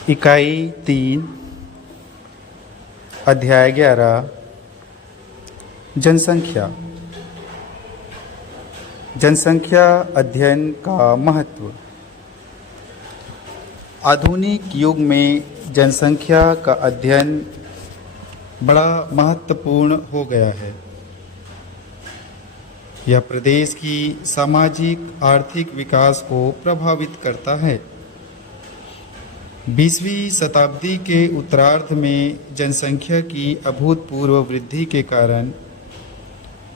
इकाई 3 अध्याय 11 जनसंख्या। जनसंख्या अध्ययन का महत्व। आधुनिक युग में जनसंख्या का अध्ययन बड़ा महत्वपूर्ण हो गया है। यह प्रदेश की सामाजिक आर्थिक विकास को प्रभावित करता है। 20वीं शताब्दी के उत्तरार्ध में जनसंख्या की अभूतपूर्व वृद्धि के कारण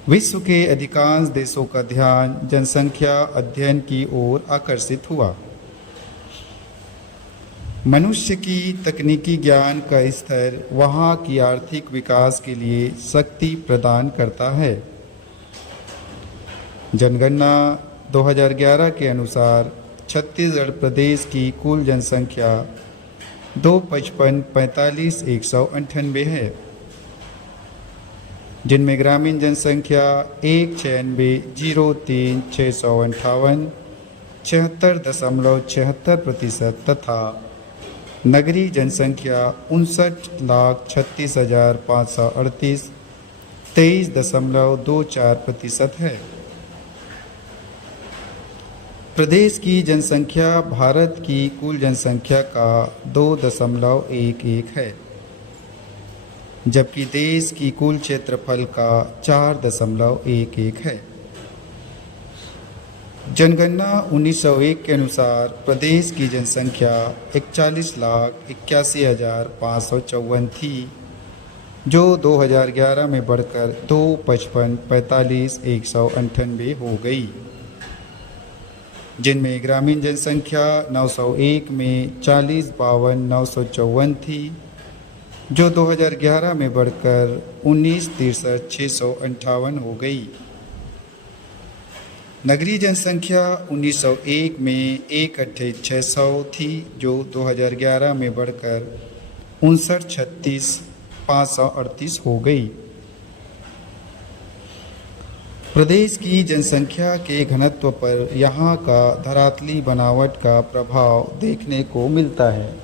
विश्व के अधिकांश देशों का ध्यान जनसंख्या अध्ययन की ओर आकर्षित हुआ। मनुष्य की तकनीकी ज्ञान का स्तर वहाँ की आर्थिक विकास के लिए शक्ति प्रदान करता है। जनगणना 2011 के अनुसार छत्तीसगढ़ प्रदेश की कुल जनसंख्या 255,45,198 है, जिनमें ग्रामीण जनसंख्या 196,03,658 76.76% तथा नगरीय जनसंख्या 59,36,538 23.24% है। प्रदेश की जनसंख्या भारत की कुल जनसंख्या का 2.11 है, जबकि देश की कुल क्षेत्रफल का 4.11 है। जनगणना 1901 के अनुसार प्रदेश की जनसंख्या 41,81,554 थी, जो 2011 में बढ़कर 255,45,198 हो गई, जिनमें ग्रामीण जनसंख्या 901 में 40,52,954 थी, जो 2011 में बढ़कर 19,63,658 हो गई। नगरीय जनसंख्या 1901 में 1,28,600 थी, जो 2011 में बढ़कर 59,36,538 हो गई। प्रदेश की जनसंख्या के घनत्व पर यहाँ का धरातली बनावट का प्रभाव देखने को मिलता है।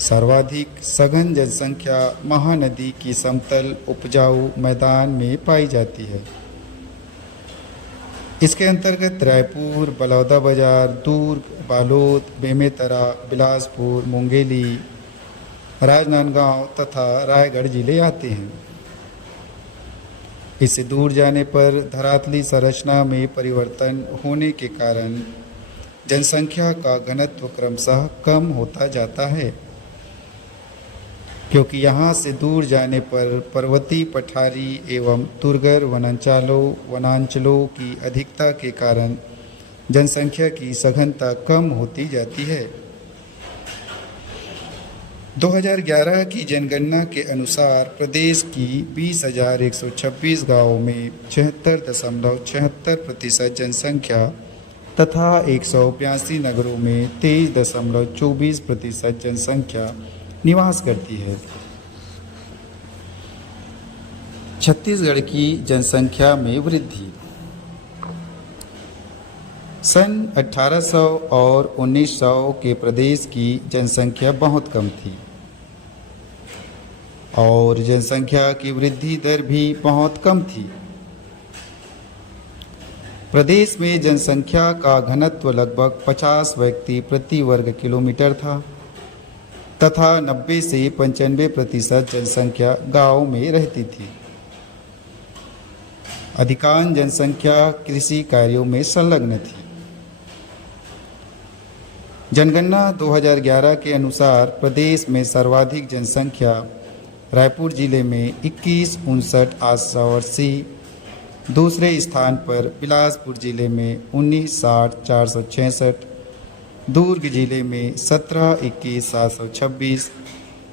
सर्वाधिक सघन जनसंख्या महानदी की समतल उपजाऊ मैदान में पाई जाती है। इसके अंतर्गत रायपुर, बलौदाबाजार, दुर्ग, बालोद, बेमेतरा, बिलासपुर, मुंगेली, राजनांदगांव तथा रायगढ़ जिले आते हैं। इससे दूर जाने पर धरातली संरचना में परिवर्तन होने के कारण जनसंख्या का घनत्व क्रमशः कम होता जाता है, क्योंकि यहाँ से दूर जाने पर पर्वतीय पठारी एवं दुर्गर वनांचलों की अधिकता के कारण जनसंख्या की सघनता कम होती जाती है। 2011 की जनगणना के अनुसार प्रदेश की 20,126 गाँवों में 76.76% जनसंख्या तथा 182 नगरों में 23.24% जनसंख्या निवास करती है। छत्तीसगढ़ की जनसंख्या में वृद्धि। सन 1800 और 1900 के प्रदेश की जनसंख्या बहुत कम थी और जनसंख्या की वृद्धि दर भी बहुत कम थी। प्रदेश में जनसंख्या का घनत्व लगभग 50 व्यक्ति प्रति वर्ग किलोमीटर था तथा 90 से 95% जनसंख्या गाँव में रहती थी। अधिकांश जनसंख्या कृषि कार्यों में संलग्न थी। जनगणना 2011 के अनुसार प्रदेश में सर्वाधिक जनसंख्या रायपुर जिले में 21,59,880, दूसरे स्थान पर बिलासपुर जिले में 19,60,466, दुर्ग जिले में 17,21,726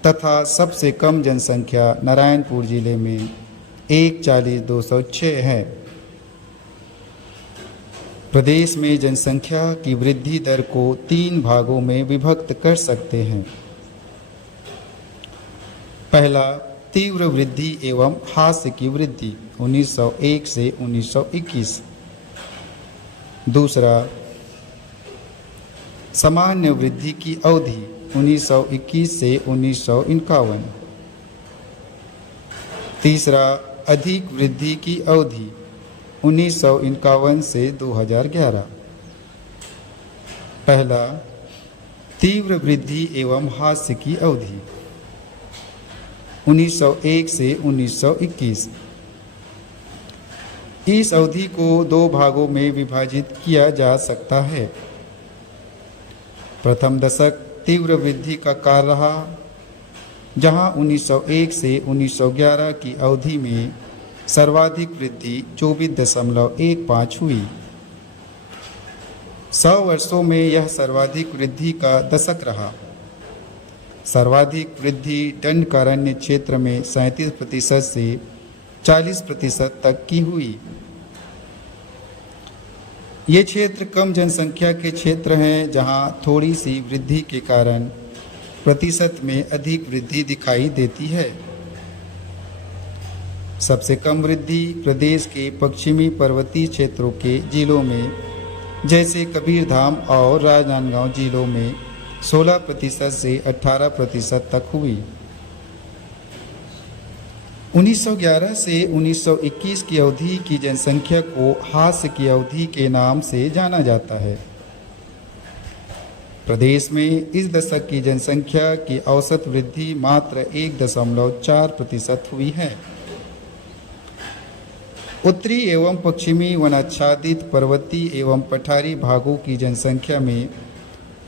तथा सबसे कम जनसंख्या नारायणपुर जिले में 1,40,206 है। प्रदेश में जनसंख्या की वृद्धि दर को 3 भागों में विभक्त कर सकते हैं। पहला, तीव्र वृद्धि एवं हास्य की वृद्धि 1901 से 1921। दूसरा, सामान्य वृद्धि की अवधि 1921 से 1951। तीसरा, अधिक वृद्धि की अवधि 1951 से 2011। पहला, तीव्र वृद्धि एवं हास्य की अवधि 1901 से 1921। इस अवधि को 2 भागों में विभाजित किया जा सकता है। प्रथम दशक तीव्र वृद्धि का काल रहा, जहां 1901 से 1911 की अवधि में सर्वाधिक वृद्धि 24.15 हुई। 100 वर्षों में यह सर्वाधिक वृद्धि का दशक रहा। सर्वाधिक वृद्धि दंडकारण्य क्षेत्र में 37% से 40% तक की हुई। ये क्षेत्र कम जनसंख्या के क्षेत्र हैं, जहां थोड़ी सी वृद्धि के कारण प्रतिशत में अधिक वृद्धि दिखाई देती है। सबसे कम वृद्धि प्रदेश के पश्चिमी पर्वतीय क्षेत्रों के जिलों में, जैसे कबीरधाम और राजनांदगांव जिलों में 16% से 18% तक हुई। 1911 से 1921 की अवधि की जनसंख्या को हास्य की अवधि के नाम से जाना जाता है। प्रदेश में इस दशक की जनसंख्या की औसत वृद्धि मात्र 1.4% हुई है। उत्तरी एवं पश्चिमी वनाच्छादित पर्वतीय एवं पठारी भागों की जनसंख्या में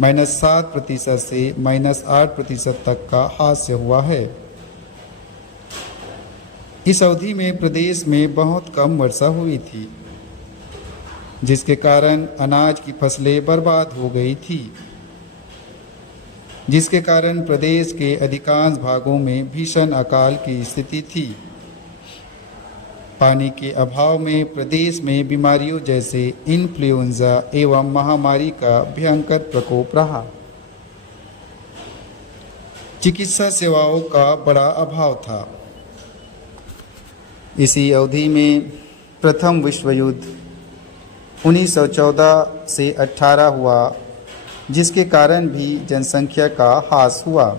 -7% से -8% तक का हास्य हुआ है। इस अवधि में प्रदेश में बहुत कम वर्षा हुई थी, जिसके कारण अनाज की फसलें बर्बाद हो गई थी, जिसके कारण प्रदेश के अधिकांश भागों में भीषण अकाल की स्थिति थी। पानी के अभाव में प्रदेश में बीमारियों जैसे इन्फ्लुएंजा एवं महामारी का भयंकर प्रकोप रहा। चिकित्सा सेवाओं का बड़ा अभाव था। इसी अवधि में प्रथम विश्व युद्ध 1914 से 18 हुआ, जिसके कारण भी जनसंख्या का ह्रास हुआ।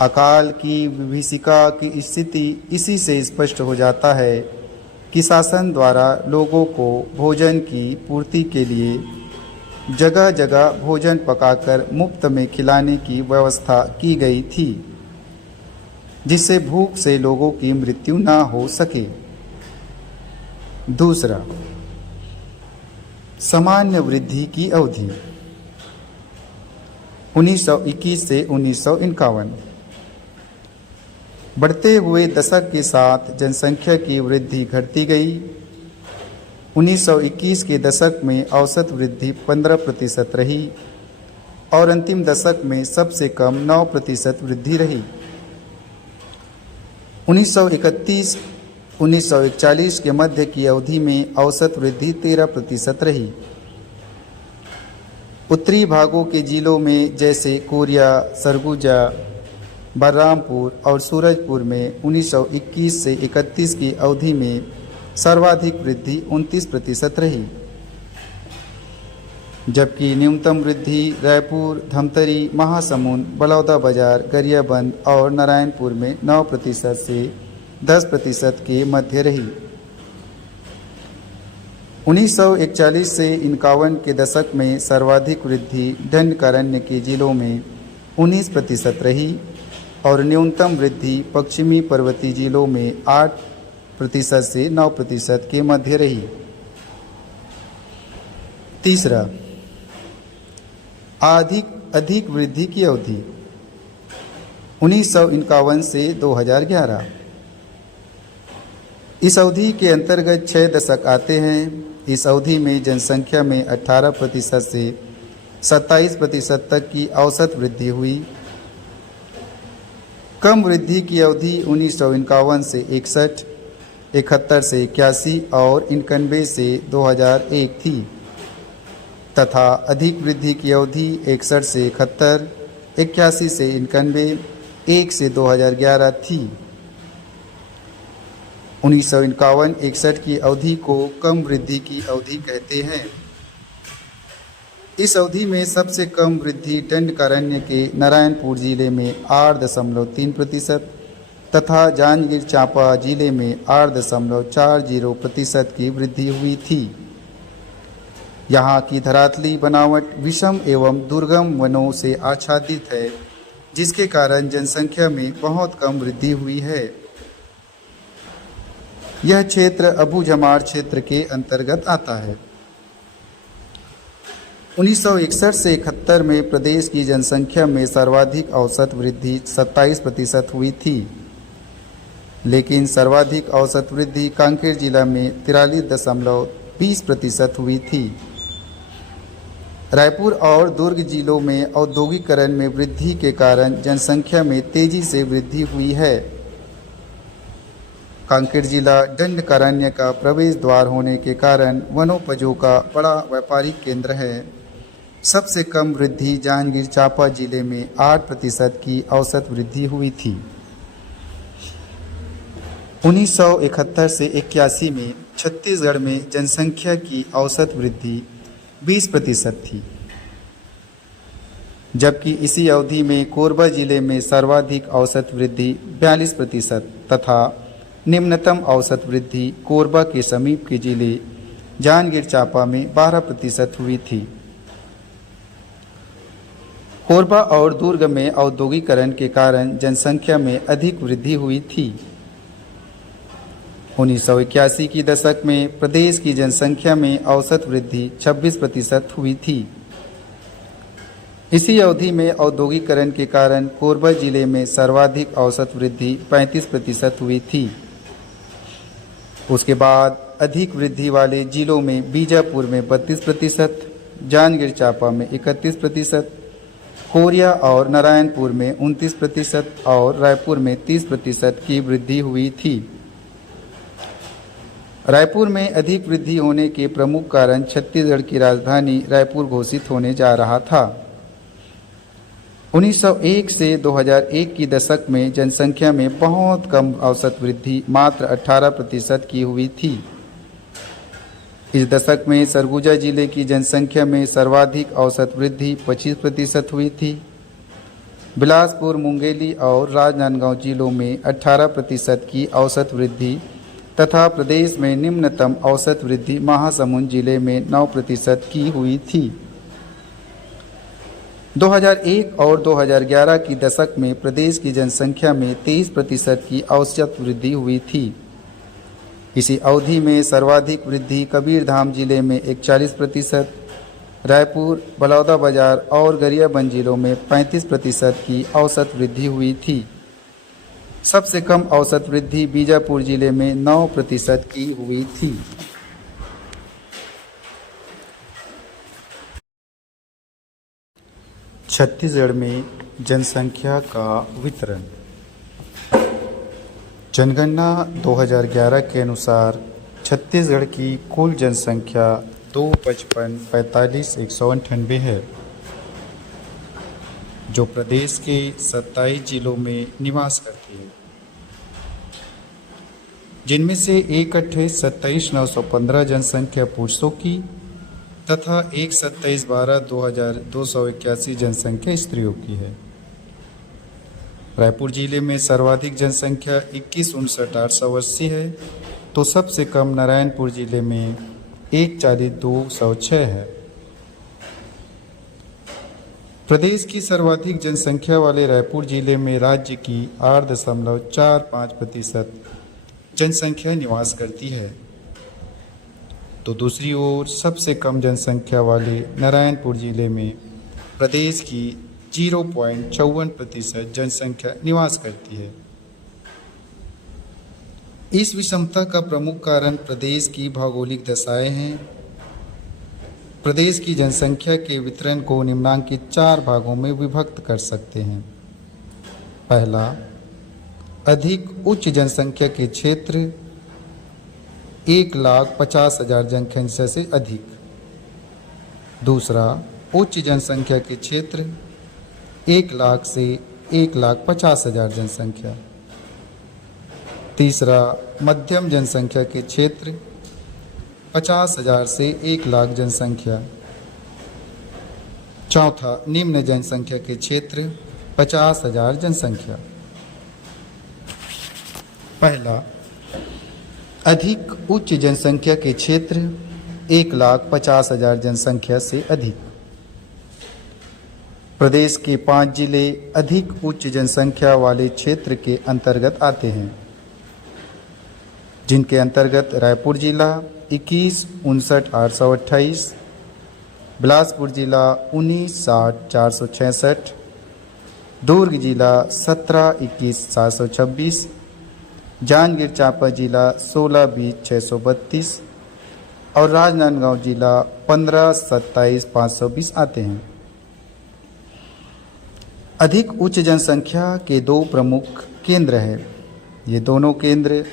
अकाल की विभीषिका की स्थिति इसी से स्पष्ट हो जाता है कि शासन द्वारा लोगों को भोजन की पूर्ति के लिए जगह जगह भोजन पकाकर मुफ्त में खिलाने की व्यवस्था की गई थी, जिससे भूख से लोगों की मृत्यु न हो सके। दूसरा, सामान्य वृद्धि की अवधि 1921 से 1951। बढ़ते हुए दशक के साथ जनसंख्या की वृद्धि घटती गई। 1921 के दशक में औसत वृद्धि 15% रही और अंतिम दशक में सबसे कम 9% वृद्धि रही। 1931-1941 के मध्य की अवधि में औसत वृद्धि 13% रही। उत्तरी भागों के जिलों में जैसे कोरिया, सरगुजा, बलरामपुर और सूरजपुर में 1921 से 31 की अवधि में सर्वाधिक वृद्धि 29% रही, जबकि न्यूनतम वृद्धि रायपुर, धमतरी, महासमुंद, बलौदाबाजार, गरियाबंद और नारायणपुर में 9% से 10% के मध्य रही। 1941 से 51 के दशक में सर्वाधिक वृद्धि दंडकारण्य के जिलों में 19% रही और न्यूनतम वृद्धि पश्चिमी पर्वतीय जिलों में 8% से 9% के मध्य रही। तीसरा, अधिक वृद्धि की अवधि 1951 से 2011। इस अवधि के अंतर्गत 6 दशक आते हैं। इस अवधि में जनसंख्या में 18% से 27% तक की औसत वृद्धि हुई। कम वृद्धि की अवधि 1951 से 61, 71 से 81 और 91 से 2001 थी, तथा अधिक वृद्धि की अवधि 61 से 71, 81 से 91, 1 से 2011 थी। 1951-61 की अवधि को कम वृद्धि की अवधि कहते हैं। इस अवधि में सबसे कम वृद्धि दंडकारण्य के नारायणपुर जिले में 8.3% तथा जांजगीर चांपा जिले में 8.40% की वृद्धि हुई थी। यहाँ की धरातली बनावट विषम एवं दुर्गम वनों से आच्छादित है, जिसके कारण जनसंख्या में बहुत कम वृद्धि हुई है। यह क्षेत्र अबूझमाड़ क्षेत्र के अंतर्गत आता है। 1961 से 71 में प्रदेश की जनसंख्या में सर्वाधिक औसत वृद्धि 27% हुई थी, लेकिन सर्वाधिक औसत वृद्धि कांकेर जिला में 43.20% हुई थी। रायपुर और दुर्ग जिलों में औद्योगिकरण में वृद्धि के कारण जनसंख्या में तेजी से वृद्धि हुई है। कांकेर जिला दंडकारण्य का प्रवेश द्वार होने के कारण वनोपजों का बड़ा व्यापारिक केंद्र है। सबसे कम वृद्धि जांजगीर चांपा जिले में 8% की औसत वृद्धि हुई थी। 1971 से 81 में छत्तीसगढ़ में जनसंख्या की औसत वृद्धि 20% थी, जबकि इसी अवधि में कोरबा जिले में सर्वाधिक औसत वृद्धि 42% तथा निम्नतम औसत वृद्धि कोरबा के समीप के जिले जांजगीर चांपा में 12% हुई थी। कोरबा और दुर्ग में औद्योगिकरण के कारण जनसंख्या में अधिक वृद्धि हुई थी। 1981 की दशक में प्रदेश की जनसंख्या में औसत वृद्धि 26% हुई थी। इसी अवधि में औद्योगिकरण के कारण कोरबा जिले में सर्वाधिक औसत वृद्धि 35% हुई थी। उसके बाद अधिक वृद्धि वाले जिलों में बीजापुर में 32%, जांजगीर चांपा में 31%, कोरिया और नारायणपुर में 29% और रायपुर में 30% की वृद्धि हुई थी। रायपुर में अधिक वृद्धि होने के प्रमुख कारण छत्तीसगढ़ की राजधानी रायपुर घोषित होने जा रहा था। 1901 से 2001 की दशक में जनसंख्या में बहुत कम औसत वृद्धि मात्र 18% की हुई थी। इस दशक में सरगुजा जिले की जनसंख्या में सर्वाधिक औसत वृद्धि 25% हुई थी। बिलासपुर, मुंगेली और राजनांदगांव जिलों में 18% की औसत वृद्धि तथा प्रदेश में निम्नतम औसत वृद्धि महासमुंद जिले में 9% की हुई थी। 2001 और 2011 की दशक में प्रदेश की जनसंख्या में 23% की औसत वृद्धि हुई थी। इसी अवधि में सर्वाधिक वृद्धि कबीरधाम जिले में 41%, रायपुर, बलौदाबाजार और गरियाबंद जिलों में 35% की औसत वृद्धि हुई थी। सबसे कम औसत वृद्धि बीजापुर जिले में 9% की हुई थी। छत्तीसगढ़ में जनसंख्या का वितरण। जनगणना 2011 के अनुसार छत्तीसगढ़ की कुल जनसंख्या 255,45,198 है, जो प्रदेश के 27 जिलों में निवास करती है, जिनमें से 1,28,27,915 जनसंख्या पुरुषों की तथा 1,27,12,281 जनसंख्या स्त्रियों की है। रायपुर जिले में सर्वाधिक जनसंख्या 21,59,880 है, तो सबसे कम नारायणपुर जिले में 1,40,206 है। प्रदेश की सर्वाधिक जनसंख्या वाले रायपुर जिले में राज्य की 8.45% जनसंख्या निवास करती है, तो दूसरी ओर सबसे कम जनसंख्या वाले नारायणपुर जिले में प्रदेश की 0.54% जनसंख्या निवास करती है। इस विषमता का प्रमुख कारण प्रदेश की भौगोलिक दशाएं हैं। प्रदेश की जनसंख्या के वितरण को निम्नांकित 4 भागों में विभक्त कर सकते हैं। पहला, अधिक उच्च जनसंख्या के क्षेत्र 1,50,000 जनसंख्या से अधिक। दूसरा, उच्च जनसंख्या के क्षेत्र 1 लाख से 1,50,000 जनसंख्या। तीसरा, मध्यम जनसंख्या के क्षेत्र 50,000 से 1 लाख जनसंख्या। चौथा, निम्न जनसंख्या के क्षेत्र 50,000 जनसंख्या। पहला, अधिक उच्च जनसंख्या के क्षेत्र 1,50,000 जनसंख्या से अधिक। प्रदेश के 5 जिले अधिक उच्च जनसंख्या वाले क्षेत्र के अंतर्गत आते हैं, जिनके अंतर्गत रायपुर जिला 21,59,828, बिलासपुर जिला 19,60,466, दुर्ग जिला 17,21,726, जांजगीर चांपा जिला 16,20,632 और राजनांदगांव जिला 15,27,520 आते हैं। अधिक उच्च जनसंख्या के 2 प्रमुख केंद्र हैं। ये दोनों केंद्र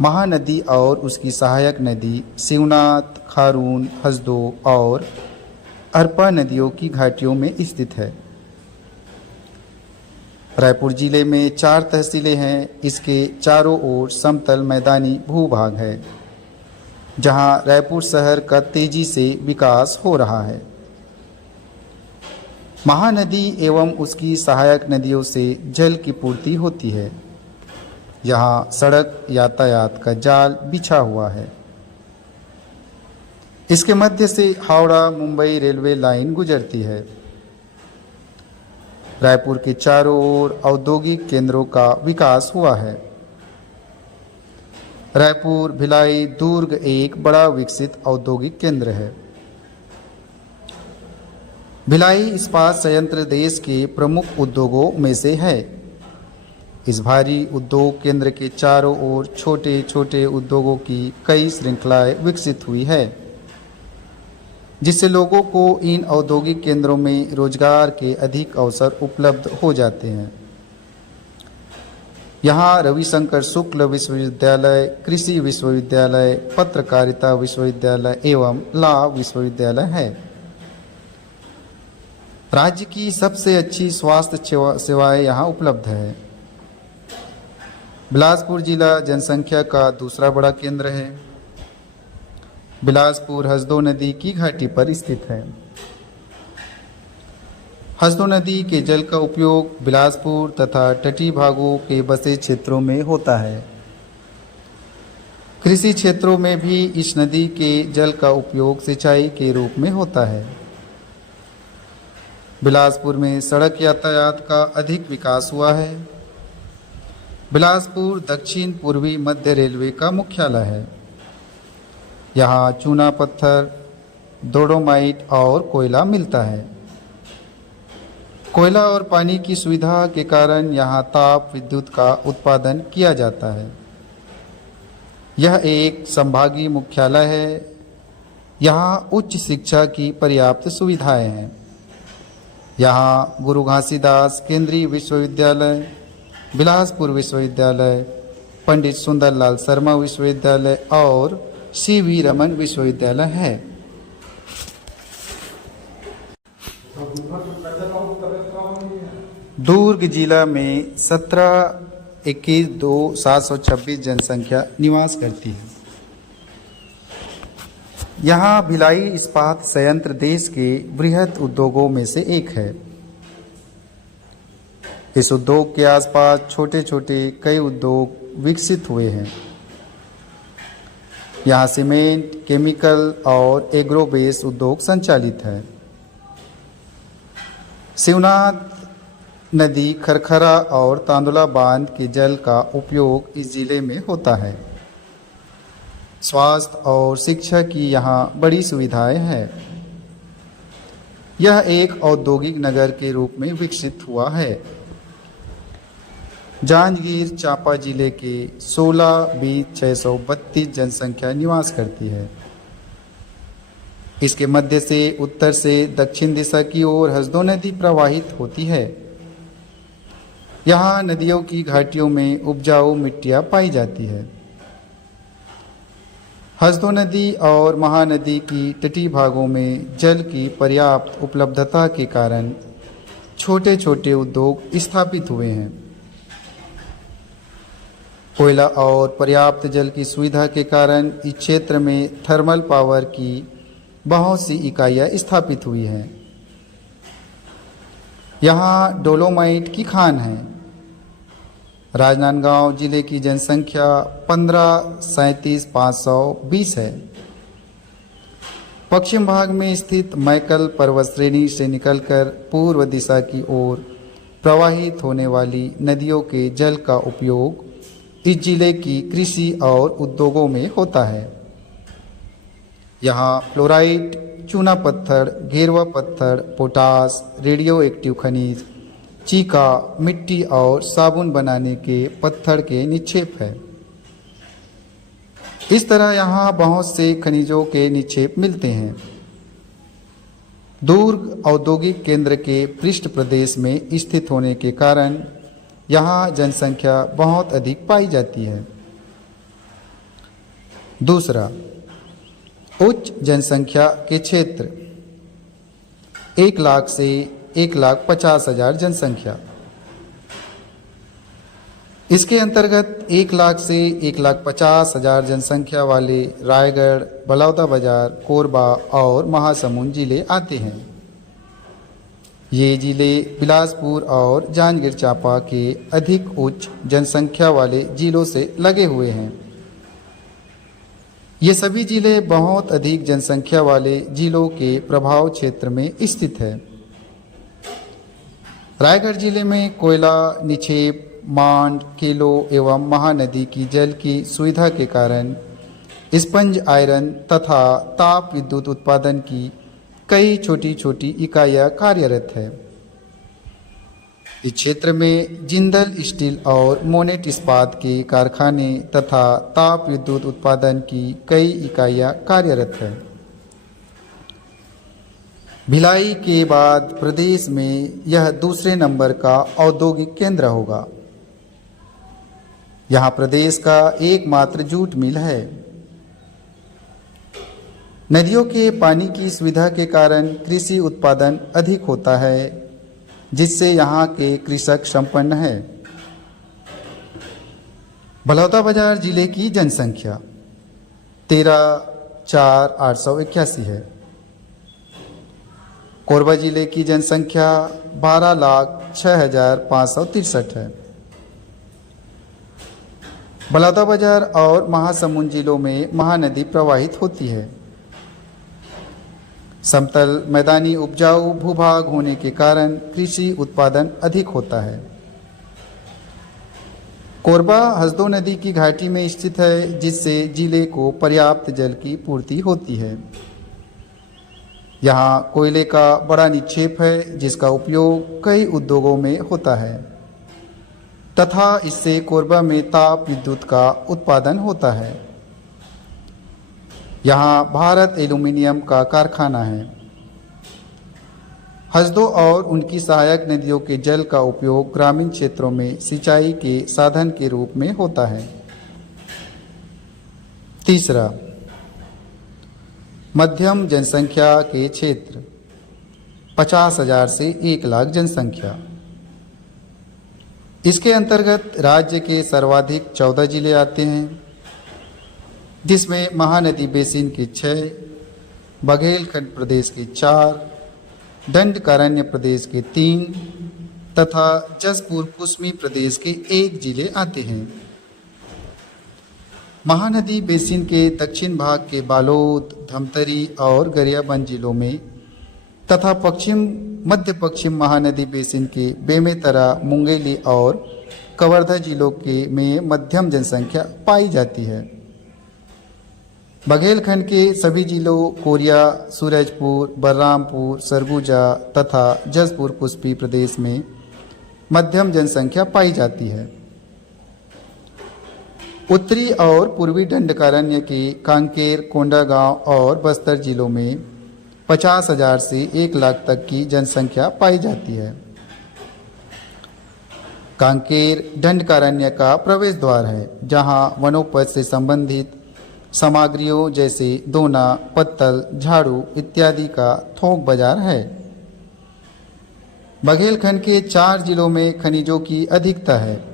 महानदी और उसकी सहायक नदी शिवनाथ, खारून, हसदो और अरपा नदियों की घाटियों में स्थित है। रायपुर जिले में 4 तहसीलें हैं। इसके चारों ओर समतल मैदानी भूभाग है, जहां रायपुर शहर का तेजी से विकास हो रहा है। महानदी एवं उसकी सहायक नदियों से जल की पूर्ति होती है। यहाँ सड़क यातायात का जाल बिछा हुआ है। इसके मध्य से हावड़ा मुंबई रेलवे लाइन गुजरती है। रायपुर के चारों ओर औद्योगिक केंद्रों का विकास हुआ है। रायपुर, भिलाई, दुर्ग एक बड़ा विकसित औद्योगिक केंद्र है। भिलाई इस्पात संयंत्र देश के प्रमुख उद्योगों में से है। इस भारी उद्योग केंद्र के चारों ओर छोटे छोटे उद्योगों की कई श्रृंखलाएं विकसित हुई है, जिससे लोगों को इन औद्योगिक केंद्रों में रोजगार के अधिक अवसर उपलब्ध हो जाते हैं। यहाँ रविशंकर शुक्ल विश्वविद्यालय, कृषि विश्वविद्यालय, पत्रकारिता विश्वविद्यालय एवं लॉ विश्वविद्यालय है। राज्य की सबसे अच्छी स्वास्थ्य सेवाएं यहाँ उपलब्ध है। बिलासपुर जिला जनसंख्या का दूसरा बड़ा केंद्र है। बिलासपुर हसदो नदी की घाटी पर स्थित है। हसदो नदी के जल का उपयोग बिलासपुर तथा तटीय भागों के बसे क्षेत्रों में होता है। कृषि क्षेत्रों में भी इस नदी के जल का उपयोग सिंचाई के रूप में होता है। बिलासपुर में सड़क यातायात का अधिक विकास हुआ है। बिलासपुर दक्षिण पूर्वी मध्य रेलवे का मुख्यालय है। यहाँ चूना पत्थर, डोलोमाइट और कोयला मिलता है। कोयला और पानी की सुविधा के कारण यहाँ ताप विद्युत का उत्पादन किया जाता है। यह एक संभागीय मुख्यालय है। यहाँ उच्च शिक्षा की पर्याप्त सुविधाएं हैं। यहाँ गुरु घासीदास केंद्रीय विश्वविद्यालय, बिलासपुर विश्वविद्यालय, पंडित सुंदरलाल शर्मा विश्वविद्यालय और सी.वी. रमन विश्वविद्यालय है। दुर्ग जिला में 17,21,2,726 जनसंख्या निवास करती है। यहाँ भिलाई इस्पात संयंत्र देश के बृहद उद्योगों में से एक है। इस उद्योग के आसपास छोटे छोटे कई उद्योग विकसित हुए हैं। यहाँ सीमेंट, केमिकल और एग्रो बेस उद्योग संचालित है। शिवनाथ नदी, खरखरा और तांदुला बांध के जल का उपयोग इस जिले में होता है। स्वास्थ्य और शिक्षा की यहाँ बड़ी सुविधाएं हैं। यह एक औद्योगिक नगर के रूप में विकसित हुआ है। जांजगीर चांपा जिले के 16,20,632 जनसंख्या निवास करती है। इसके मध्य से उत्तर से दक्षिण दिशा की ओर हसदो नदी प्रवाहित होती है। यहाँ नदियों की घाटियों में उपजाऊ मिट्टियाँ पाई जाती है। हसदो नदी और महानदी की तटीय भागों में जल की पर्याप्त उपलब्धता के कारण छोटे छोटे उद्योग स्थापित हुए हैं। कोयला और पर्याप्त जल की सुविधा के कारण इस क्षेत्र में थर्मल पावर की बहुत सी इकाइयाँ स्थापित हुई हैं। यहाँ डोलोमाइट की खान है। राजनांदगांव जिले की जनसंख्या 15,37,520 है। पश्चिम भाग में स्थित मैकल पर्वत श्रेणी से निकलकर पूर्व दिशा की ओर प्रवाहित होने वाली नदियों के जल का उपयोग इस जिले की कृषि और उद्योगों में होता है। यहाँ फ्लोराइट, चूना पत्थर, घेरवा पत्थर, पोटास, रेडियो एक्टिव खनिज, चीका, मिट्टी और साबुन बनाने के पत्थर के निक्षेप है। इस तरह यहाँ बहुत से खनिजों के निक्षेप मिलते हैं। दुर्ग औद्योगिक केंद्र के पृष्ठ प्रदेश में स्थित होने के कारण यहाँ जनसंख्या बहुत अधिक पाई जाती है। दूसरा, उच्च जनसंख्या के क्षेत्र 1 लाख से 1,50,000 जनसंख्या। इसके अंतर्गत 1 लाख से 1,50,000 जनसंख्या वाले रायगढ़, बलौदाबाजार, कोरबा और महासमुंद जिले आते हैं। ये जिले बिलासपुर और जांजगीर चांपा के अधिक उच्च जनसंख्या वाले जिलों से लगे हुए हैं। ये सभी जिले बहुत अधिक जनसंख्या वाले जिलों के प्रभाव क्षेत्र में स्थित है। रायगढ़ जिले में कोयला निक्षेप, मांड, केलो एवं महानदी की जल की सुविधा के कारण स्पंज आयरन तथा ताप विद्युत उत्पादन की कई छोटी छोटी इकाइयाँ कार्यरत है। इस क्षेत्र में जिंदल स्टील और मोनेट इस्पात के कारखाने तथा ताप विद्युत उत्पादन की कई इकाइयाँ कार्यरत है। भिलाई के बाद प्रदेश में यह दूसरे नंबर का औद्योगिक केंद्र होगा। यहाँ प्रदेश का एकमात्र जूट मिल है। नदियों के पानी की सुविधा के कारण कृषि उत्पादन अधिक होता है, जिससे यहाँ के कृषक संपन्न है। बलौदाबाजार जिले की जनसंख्या 13,4,881 है। कोरबा जिले की जनसंख्या 12,06,563 है। बलौदाबाजार और महासमुंद जिलों में महानदी प्रवाहित होती है। समतल मैदानी उपजाऊ भूभाग होने के कारण कृषि उत्पादन अधिक होता है। कोरबा हसदो नदी की घाटी में स्थित है, जिससे जिले को पर्याप्त जल की पूर्ति होती है। यहाँ कोयले का बड़ा निक्षेप है, जिसका उपयोग कई उद्योगों में होता है तथा इससे कोरबा में ताप विद्युत का उत्पादन होता है। यहाँ भारत एल्यूमिनियम का कारखाना है। हसदो और उनकी सहायक नदियों के जल का उपयोग ग्रामीण क्षेत्रों में सिंचाई के साधन के रूप में होता है। तीसरा, मध्यम जनसंख्या के क्षेत्र 50,000 से 1 लाख जनसंख्या। इसके अंतर्गत राज्य के सर्वाधिक 14 जिले आते हैं, जिसमें महानदी बेसिन के 6, बघेलखंड प्रदेश के 4, दंडकारण्य प्रदेश के 3 तथा जसपुर कुसमी प्रदेश के 1 जिले आते हैं। महानदी बेसिन के दक्षिण भाग के बालोद, धमतरी और गरियाबंद जिलों में तथा मध्य पश्चिम महानदी बेसिन के बेमेतरा, मुंगेली और कवर्धा जिलों के में मध्यम जनसंख्या पाई जाती है। बघेलखंड के सभी जिलों कोरिया, सूरजपुर, बलरामपुर, सरगुजा तथा जसपुर कुस्पी प्रदेश में मध्यम जनसंख्या पाई जाती है। उत्तरी और पूर्वी दंडकारण्य के कांकेर, कोंडागांव और बस्तर जिलों में 50,000 से 1 लाख तक की जनसंख्या पाई जाती है। कांकेर दंडकारण्य का प्रवेश द्वार है, जहां वनोपज से संबंधित सामग्रियों जैसे दोना, पत्तल, झाड़ू इत्यादि का थोक बाजार है। बघेलखंड के 4 जिलों में खनिजों की अधिकता है।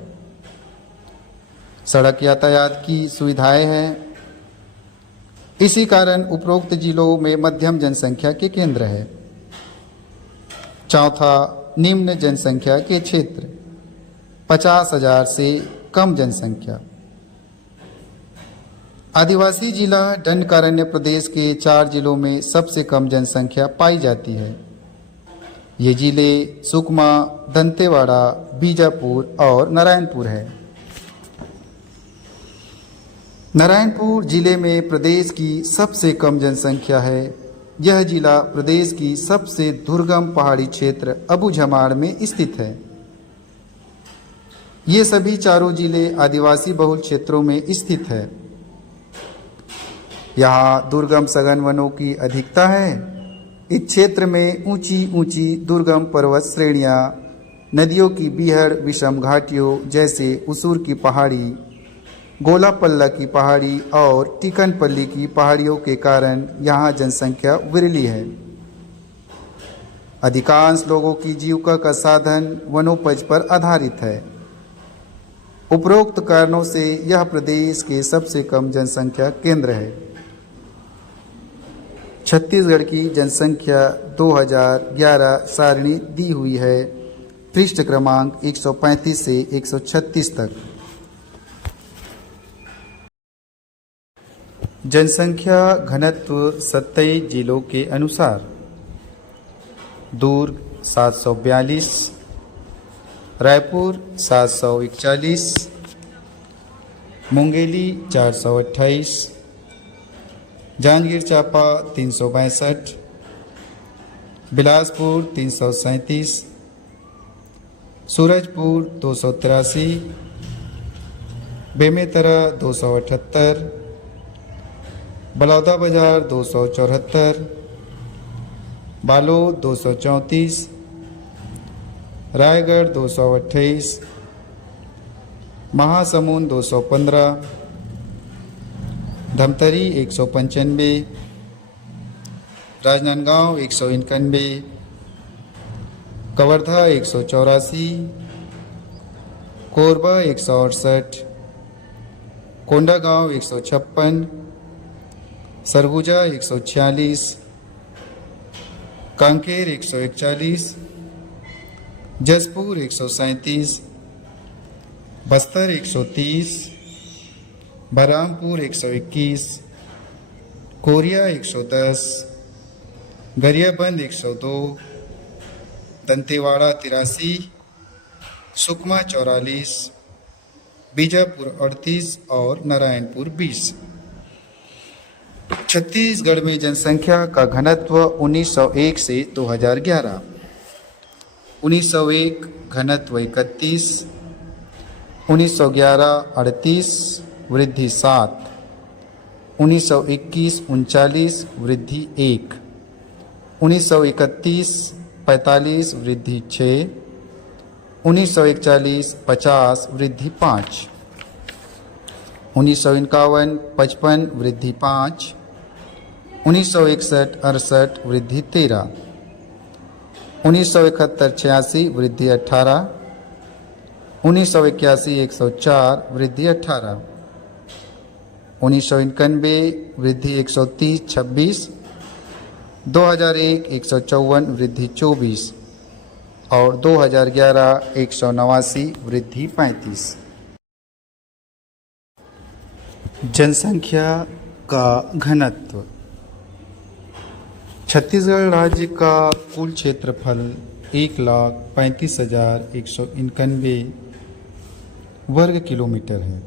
सड़क यातायात की सुविधाएं हैं। इसी कारण उपरोक्त जिलों में मध्यम जनसंख्या के केंद्र है। चौथा, निम्न जनसंख्या के क्षेत्र, 50,000 से कम जनसंख्या। आदिवासी जिला दंडकारण्य प्रदेश के 4 जिलों में सबसे कम जनसंख्या पाई जाती है। ये जिले सुकमा, दंतेवाड़ा, बीजापुर और नारायणपुर है। नारायणपुर जिले में प्रदेश की सबसे कम जनसंख्या है। यह जिला प्रदेश की सबसे दुर्गम पहाड़ी क्षेत्र अबूझमाड़ में स्थित है। ये सभी चारों जिले आदिवासी बहुल क्षेत्रों में स्थित है। यहाँ दुर्गम सघन वनों की अधिकता है। इस क्षेत्र में ऊंची ऊंची दुर्गम पर्वत श्रेणियाँ, नदियों की बीहड़ विषम घाटियों जैसे उसूर की पहाड़ी, गोलापल्ला की पहाड़ी और टिकनपल्ली की पहाड़ियों के कारण यहाँ जनसंख्या विरली है। अधिकांश लोगों की जीविका का साधन वनोपज पर आधारित है। उपरोक्त कारणों से यह प्रदेश के सबसे कम जनसंख्या केंद्र है। छत्तीसगढ़ की जनसंख्या 2011 सारणी दी हुई है, पृष्ठ क्रमांक 135 से 136 तक। जनसंख्या घनत्व 27 जिलों के अनुसार: दुर्ग 742, रायपुर 741, मुंगेली 428, जांजगीर चांपा 362, बिलासपुर 337, सूरजपुर 283, बेमेतरा 278, बलौदाबाजार 274, बालोद 234, रायगढ़ 228, महासमुंद 215, धमतरी 195, राजनांदगांव 191, कवर्धा 184, कोरबा 168, कोंडागांव 156, सरगुजा 146, कांकेर 141, जसपुर 137, बस्तर 130, बलरामपुर 121, कोरिया 110, गरियाबंद 102, दंतेवाड़ा 83, सुकमा 44, बीजापुर 38 और नारायणपुर 20। छत्तीसगढ़ में जनसंख्या का घनत्व 1901 से 2011: 1901 घनत्व 31, 1911 38, वृद्धि 7, 1921 39, वृद्धि 1, 1931 45, वृद्धि 6, 1941 50, वृद्धि 5, 1951 55, वृद्धि 5, 1961 68, वृद्धि 13, 1971 86, वृद्धि 18, 1981 104, वृद्धि 18, 1991 वृद्धि 130 26, 2001 154, वृद्धि 24 और 2011 189, वृद्धि 35। जनसंख्या का घनत्व। छत्तीसगढ़ राज्य का कुल क्षेत्रफल 1,35,191 वर्ग किलोमीटर है,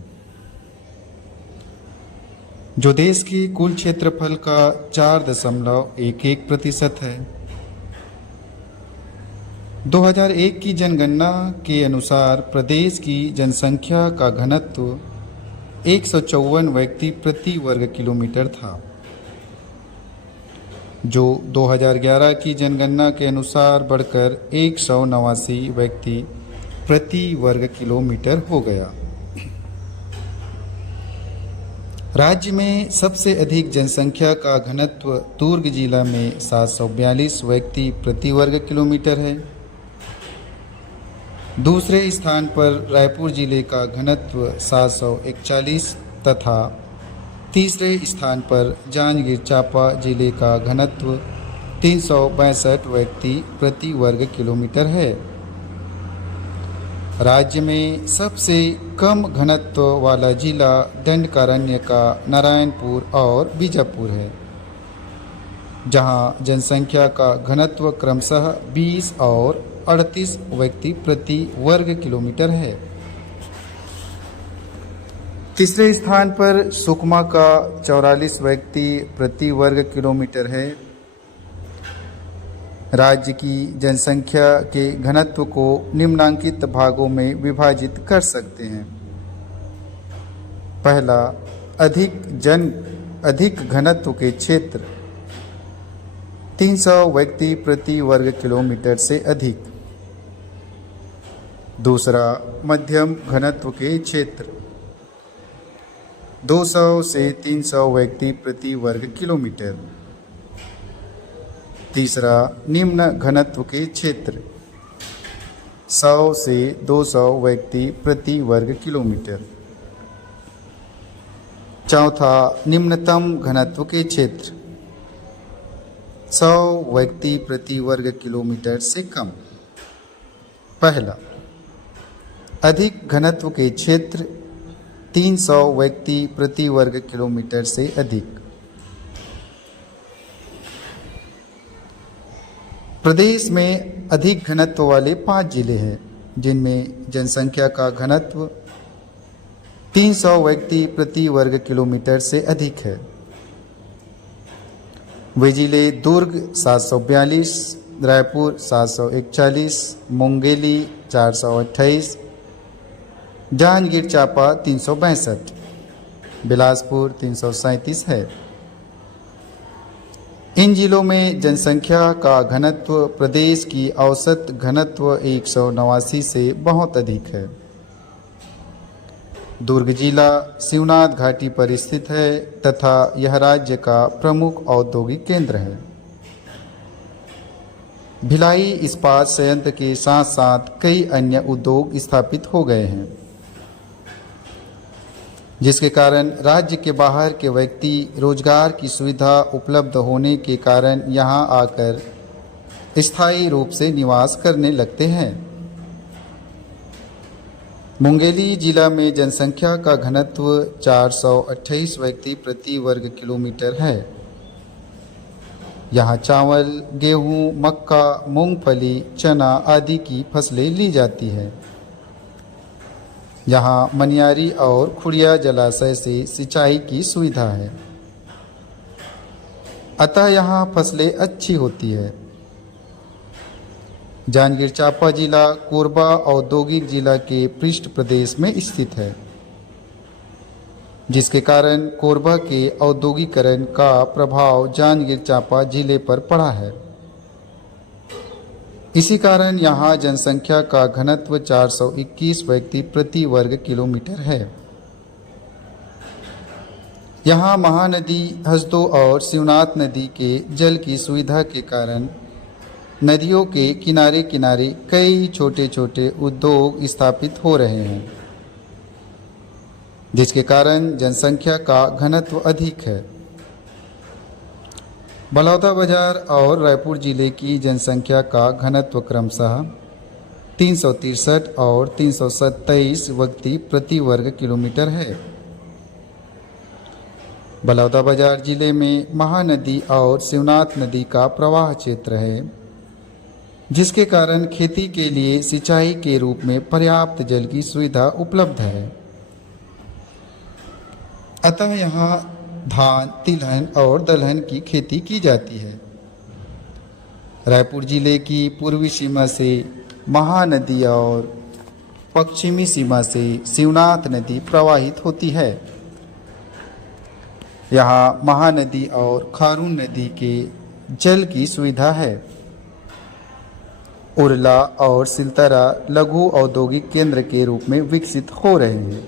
जो देश के कुल क्षेत्रफल का 4.11% है। 2001 की जनगणना के अनुसार प्रदेश की जनसंख्या का घनत्व 154 व्यक्ति प्रति वर्ग किलोमीटर था, जो 2011 की जनगणना के अनुसार बढ़कर 189 व्यक्ति प्रति वर्ग किलोमीटर हो गया। राज्य में सबसे अधिक जनसंख्या का घनत्व दुर्ग जिला में 742 व्यक्ति प्रति वर्ग किलोमीटर है। दूसरे स्थान पर रायपुर जिले का घनत्व 741 तथा तीसरे स्थान पर जांजगीर चांपा जिले का घनत्व 362 व्यक्ति प्रति वर्ग किलोमीटर है। राज्य में सबसे कम घनत्व वाला जिला दंडकारण्य का नारायणपुर और बीजापुर है, जहां जनसंख्या का घनत्व क्रमशः 20 और 38 व्यक्ति प्रति वर्ग किलोमीटर है। तीसरे स्थान पर सुकमा का 44 व्यक्ति प्रति वर्ग किलोमीटर है। राज्य की जनसंख्या के घनत्व को निम्नांकित भागों में विभाजित कर सकते हैं। पहला, अधिक घनत्व के क्षेत्र 300 व्यक्ति प्रति वर्ग किलोमीटर से अधिक। दूसरा, मध्यम घनत्व के क्षेत्र 200 से 300 व्यक्ति प्रति वर्ग किलोमीटर। तीसरा, निम्न घनत्व के क्षेत्र 100 से 200 व्यक्ति प्रति वर्ग किलोमीटर। चौथा, निम्नतम घनत्व के क्षेत्र 100 व्यक्ति प्रति वर्ग किलोमीटर से कम। पहला, अधिक घनत्व के क्षेत्र 300 व्यक्ति प्रति वर्ग किलोमीटर से अधिक। प्रदेश में अधिक घनत्व वाले 5 जिले हैं, जिनमें जनसंख्या का घनत्व 300 व्यक्ति प्रति वर्ग किलोमीटर से अधिक है। वे जिले दुर्ग 742, रायपुर 741, मुंगेली 428, जांजगीर चांपा 362, बिलासपुर 337 है। इन जिलों में जनसंख्या का घनत्व प्रदेश की औसत घनत्व 189 से बहुत अधिक है। दुर्ग जिला शिवनाथ घाटी पर स्थित है तथा यह राज्य का प्रमुख औद्योगिक केंद्र है। भिलाई इस्पात संयंत्र के साथ साथ कई अन्य उद्योग स्थापित हो गए हैं, जिसके कारण राज्य के बाहर के व्यक्ति रोजगार की सुविधा उपलब्ध होने के कारण यहां आकर स्थायी रूप से निवास करने लगते हैं। मुंगेली जिला में जनसंख्या का घनत्व 428 व्यक्ति प्रति वर्ग किलोमीटर है। यहाँ चावल, गेहूं, मक्का, मूंगफली, चना आदि की फसलें ली जाती है। यहाँ मनियारी और खुड़िया जलाशय से सिंचाई की सुविधा है, अतः यहाँ फसलें अच्छी होती है। जांजगीर चांपा जिला कोरबा औद्योगिक जिला के पृष्ठ प्रदेश में स्थित है, जिसके कारण कोरबा के औद्योगिकरण का प्रभाव जांजगीर चांपा जिले पर पड़ा है। इसी कारण यहाँ जनसंख्या का घनत्व 421 व्यक्ति प्रति वर्ग किलोमीटर है। यहाँ महानदी, हसदो और शिवनाथ नदी के जल की सुविधा के कारण नदियों के किनारे किनारे कई छोटे छोटे उद्योग स्थापित हो रहे हैं, जिसके कारण जनसंख्या का घनत्व अधिक है। बलौदा बाजार और रायपुर जिले की जनसंख्या का घनत्व क्रमशः 363 और 327 व्यक्ति प्रति वर्ग किलोमीटर है। बलौदा बाजार जिले में महानदी और शिवनाथ नदी का प्रवाह क्षेत्र है, जिसके कारण खेती के लिए सिंचाई के रूप में पर्याप्त जल की सुविधा उपलब्ध है। अतः यहाँ धान, तिलहन और दलहन की खेती की जाती है। रायपुर जिले की पूर्वी सीमा से महानदी और पश्चिमी सीमा से शिवनाथ नदी प्रवाहित होती है। यहाँ महानदी और खारून नदी के जल की सुविधा है। उरला और सिलतरा लघु औद्योगिक केंद्र के रूप में विकसित हो रहे हैं।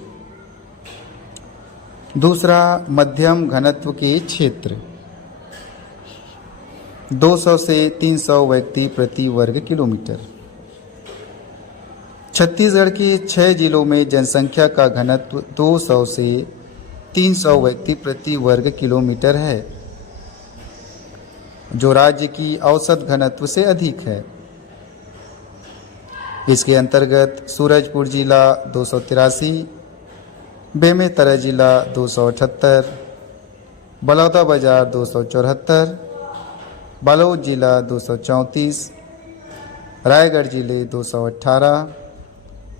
दूसरा, मध्यम घनत्व के क्षेत्र 200 से 300 व्यक्ति प्रति वर्ग किलोमीटर। छत्तीसगढ़ के 6 जिलों में जनसंख्या का घनत्व 200 से 300 व्यक्ति प्रति वर्ग किलोमीटर है। जो राज्य की औसत घनत्व से अधिक है। इसके अंतर्गत सूरजपुर जिला 283, बेमेतरा जिला 278, बलौदाबाजार 274, बालोद जिला 234, रायगढ़ जिले 218,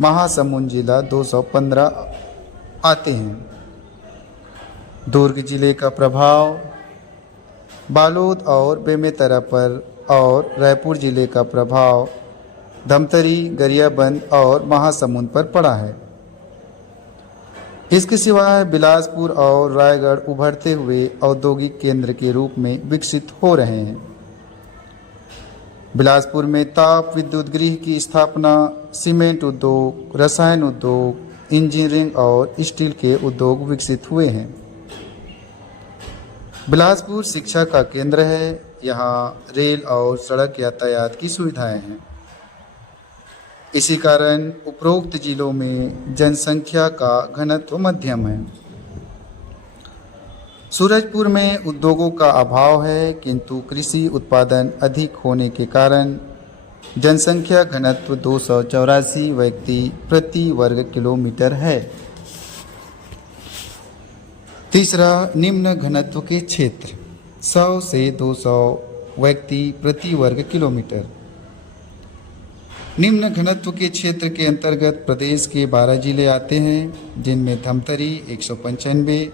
महासमुंद जिला 215 आते हैं। दुर्ग जिले का प्रभाव बालोद और बेमेतरा पर और रायपुर जिले का प्रभाव धमतरी, गरियाबंद और महासमुंद पर पड़ा है। इसके सिवाय बिलासपुर और रायगढ़ उभरते हुए औद्योगिक केंद्र के रूप में विकसित हो रहे हैं। बिलासपुर में ताप विद्युत गृह की स्थापना, सीमेंट उद्योग, रसायन उद्योग, इंजीनियरिंग और स्टील के उद्योग विकसित हुए हैं। बिलासपुर शिक्षा का केंद्र है। यहाँ रेल और सड़क यातायात की सुविधाएं हैं। इसी कारण उपरोक्त जिलों में जनसंख्या का घनत्व मध्यम है। सूरजपुर में उद्योगों का अभाव है, किंतु कृषि उत्पादन अधिक होने के कारण जनसंख्या घनत्व 284 व्यक्ति प्रति वर्ग किलोमीटर है। तीसरा, निम्न घनत्व के क्षेत्र 100 से 200 व्यक्ति प्रति वर्ग किलोमीटर। निम्न घनत्व के क्षेत्र के अंतर्गत प्रदेश के 12 जिले आते हैं, जिनमें धमतरी 195,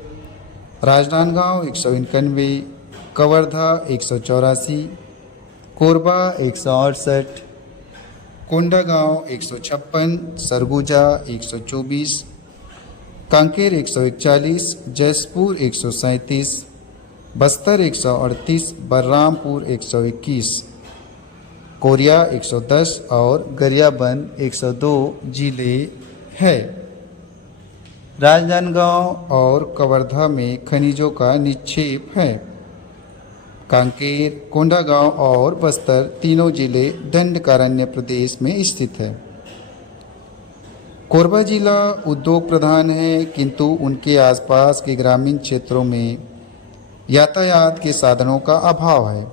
राजनांदगांव 191, कवर्धा 184, कोरबा 168, कोंडागांव 156, सरगुजा 124, कांकेर 141, जयपुर 137, बस्तर 138, बलरामपुर 121, कोरिया 110 और गरियाबंद 102 जिले हैं। राजनांदगांव और कवर्धा में खनिजों का निक्षेप है। कांकेर, कोंडागांव और बस्तर तीनों जिले दंडकारण्य प्रदेश में स्थित है। कोरबा जिला उद्योग प्रधान है, किंतु उनके आसपास के ग्रामीण क्षेत्रों में यातायात के साधनों का अभाव है,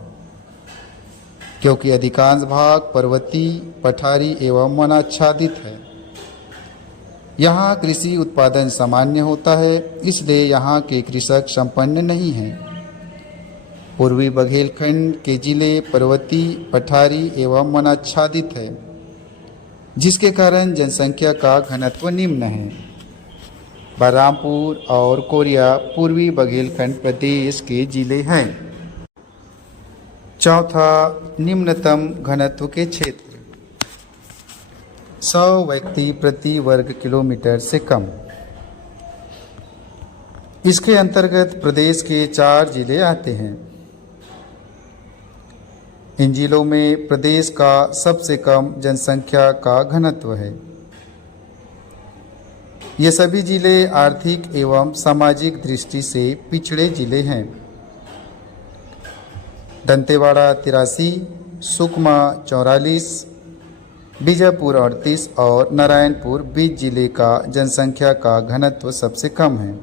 क्योंकि अधिकांश भाग पर्वतीय, पठारी एवं वनाच्छादित है। यहाँ कृषि उत्पादन सामान्य होता है, इसलिए यहाँ के कृषक संपन्न नहीं हैं। पूर्वी बघेलखंड के जिले पर्वतीय, पठारी एवं वनाच्छादित है, जिसके कारण जनसंख्या का घनत्व निम्न है। बलरामपुर और कोरिया पूर्वी बघेलखंड प्रदेश के जिले हैं। चौथा, निम्नतम घनत्व के क्षेत्र 100 व्यक्ति प्रति वर्ग किलोमीटर से कम। इसके अंतर्गत प्रदेश के 4 जिले आते हैं। इन जिलों में प्रदेश का सबसे कम जनसंख्या का घनत्व है। ये सभी जिले आर्थिक एवं सामाजिक दृष्टि से पिछड़े जिले हैं। दंतेवाड़ा 83, सुकमा 44, बीजापुर 38 और नारायणपुर 20 जिले का जनसंख्या का घनत्व सबसे कम है।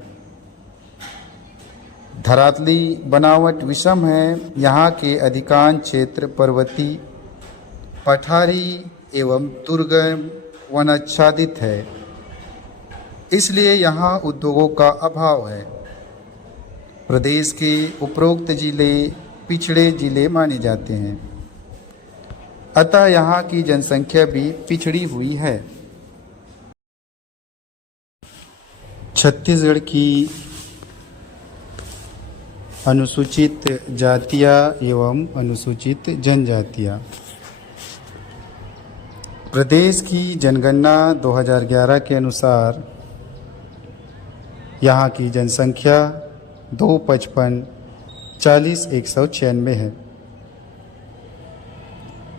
धरातली बनावट विषम है। यहाँ के अधिकांश क्षेत्र पर्वतीय, पठारी एवं दुर्गम वनाच्छादित है, इसलिए यहाँ उद्योगों का अभाव है। प्रदेश के उपरोक्त जिले पिछड़े जिले माने जाते हैं, अतः यहाँ की जनसंख्या भी पिछड़ी हुई है। छत्तीसगढ़ की अनुसूचित जातियाँ एवं अनुसूचित जनजातियाँ। प्रदेश की जनगणना 2011 के अनुसार यहाँ की जनसंख्या 255,40,196 है,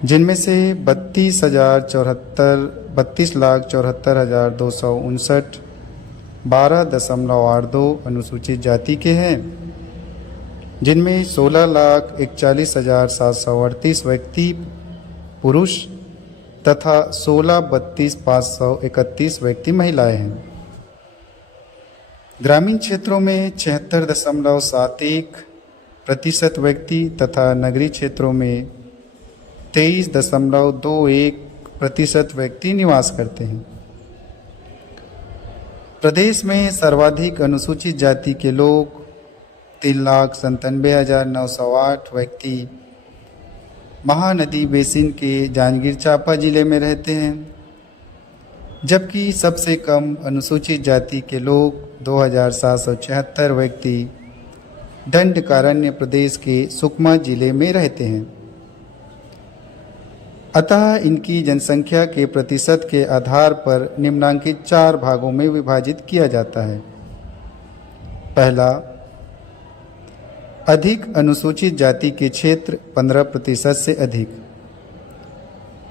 जिनमें से 32,74,259 12.82 अनुसूचित जाति के हैं, जिनमें 16,41,738 व्यक्ति पुरुष तथा 16,32,531 व्यक्ति महिलाएं हैं। ग्रामीण क्षेत्रों में 76.71, प्रतिशत व्यक्ति तथा नगरीय क्षेत्रों में 23.21% व्यक्ति निवास करते हैं। प्रदेश में सर्वाधिक अनुसूचित जाति के लोग 3,97,908 व्यक्ति महानदी बेसिन के जांजगीर चांपा जिले में रहते हैं, जबकि सबसे कम अनुसूचित जाति के लोग 2,776 व्यक्ति दंडकारण्य प्रदेश के सुकमा जिले में रहते हैं। अतः इनकी जनसंख्या के प्रतिशत के आधार पर निम्नांकित 4 भागों में विभाजित किया जाता है। पहला, अधिक अनुसूचित जाति के क्षेत्र 15% से अधिक।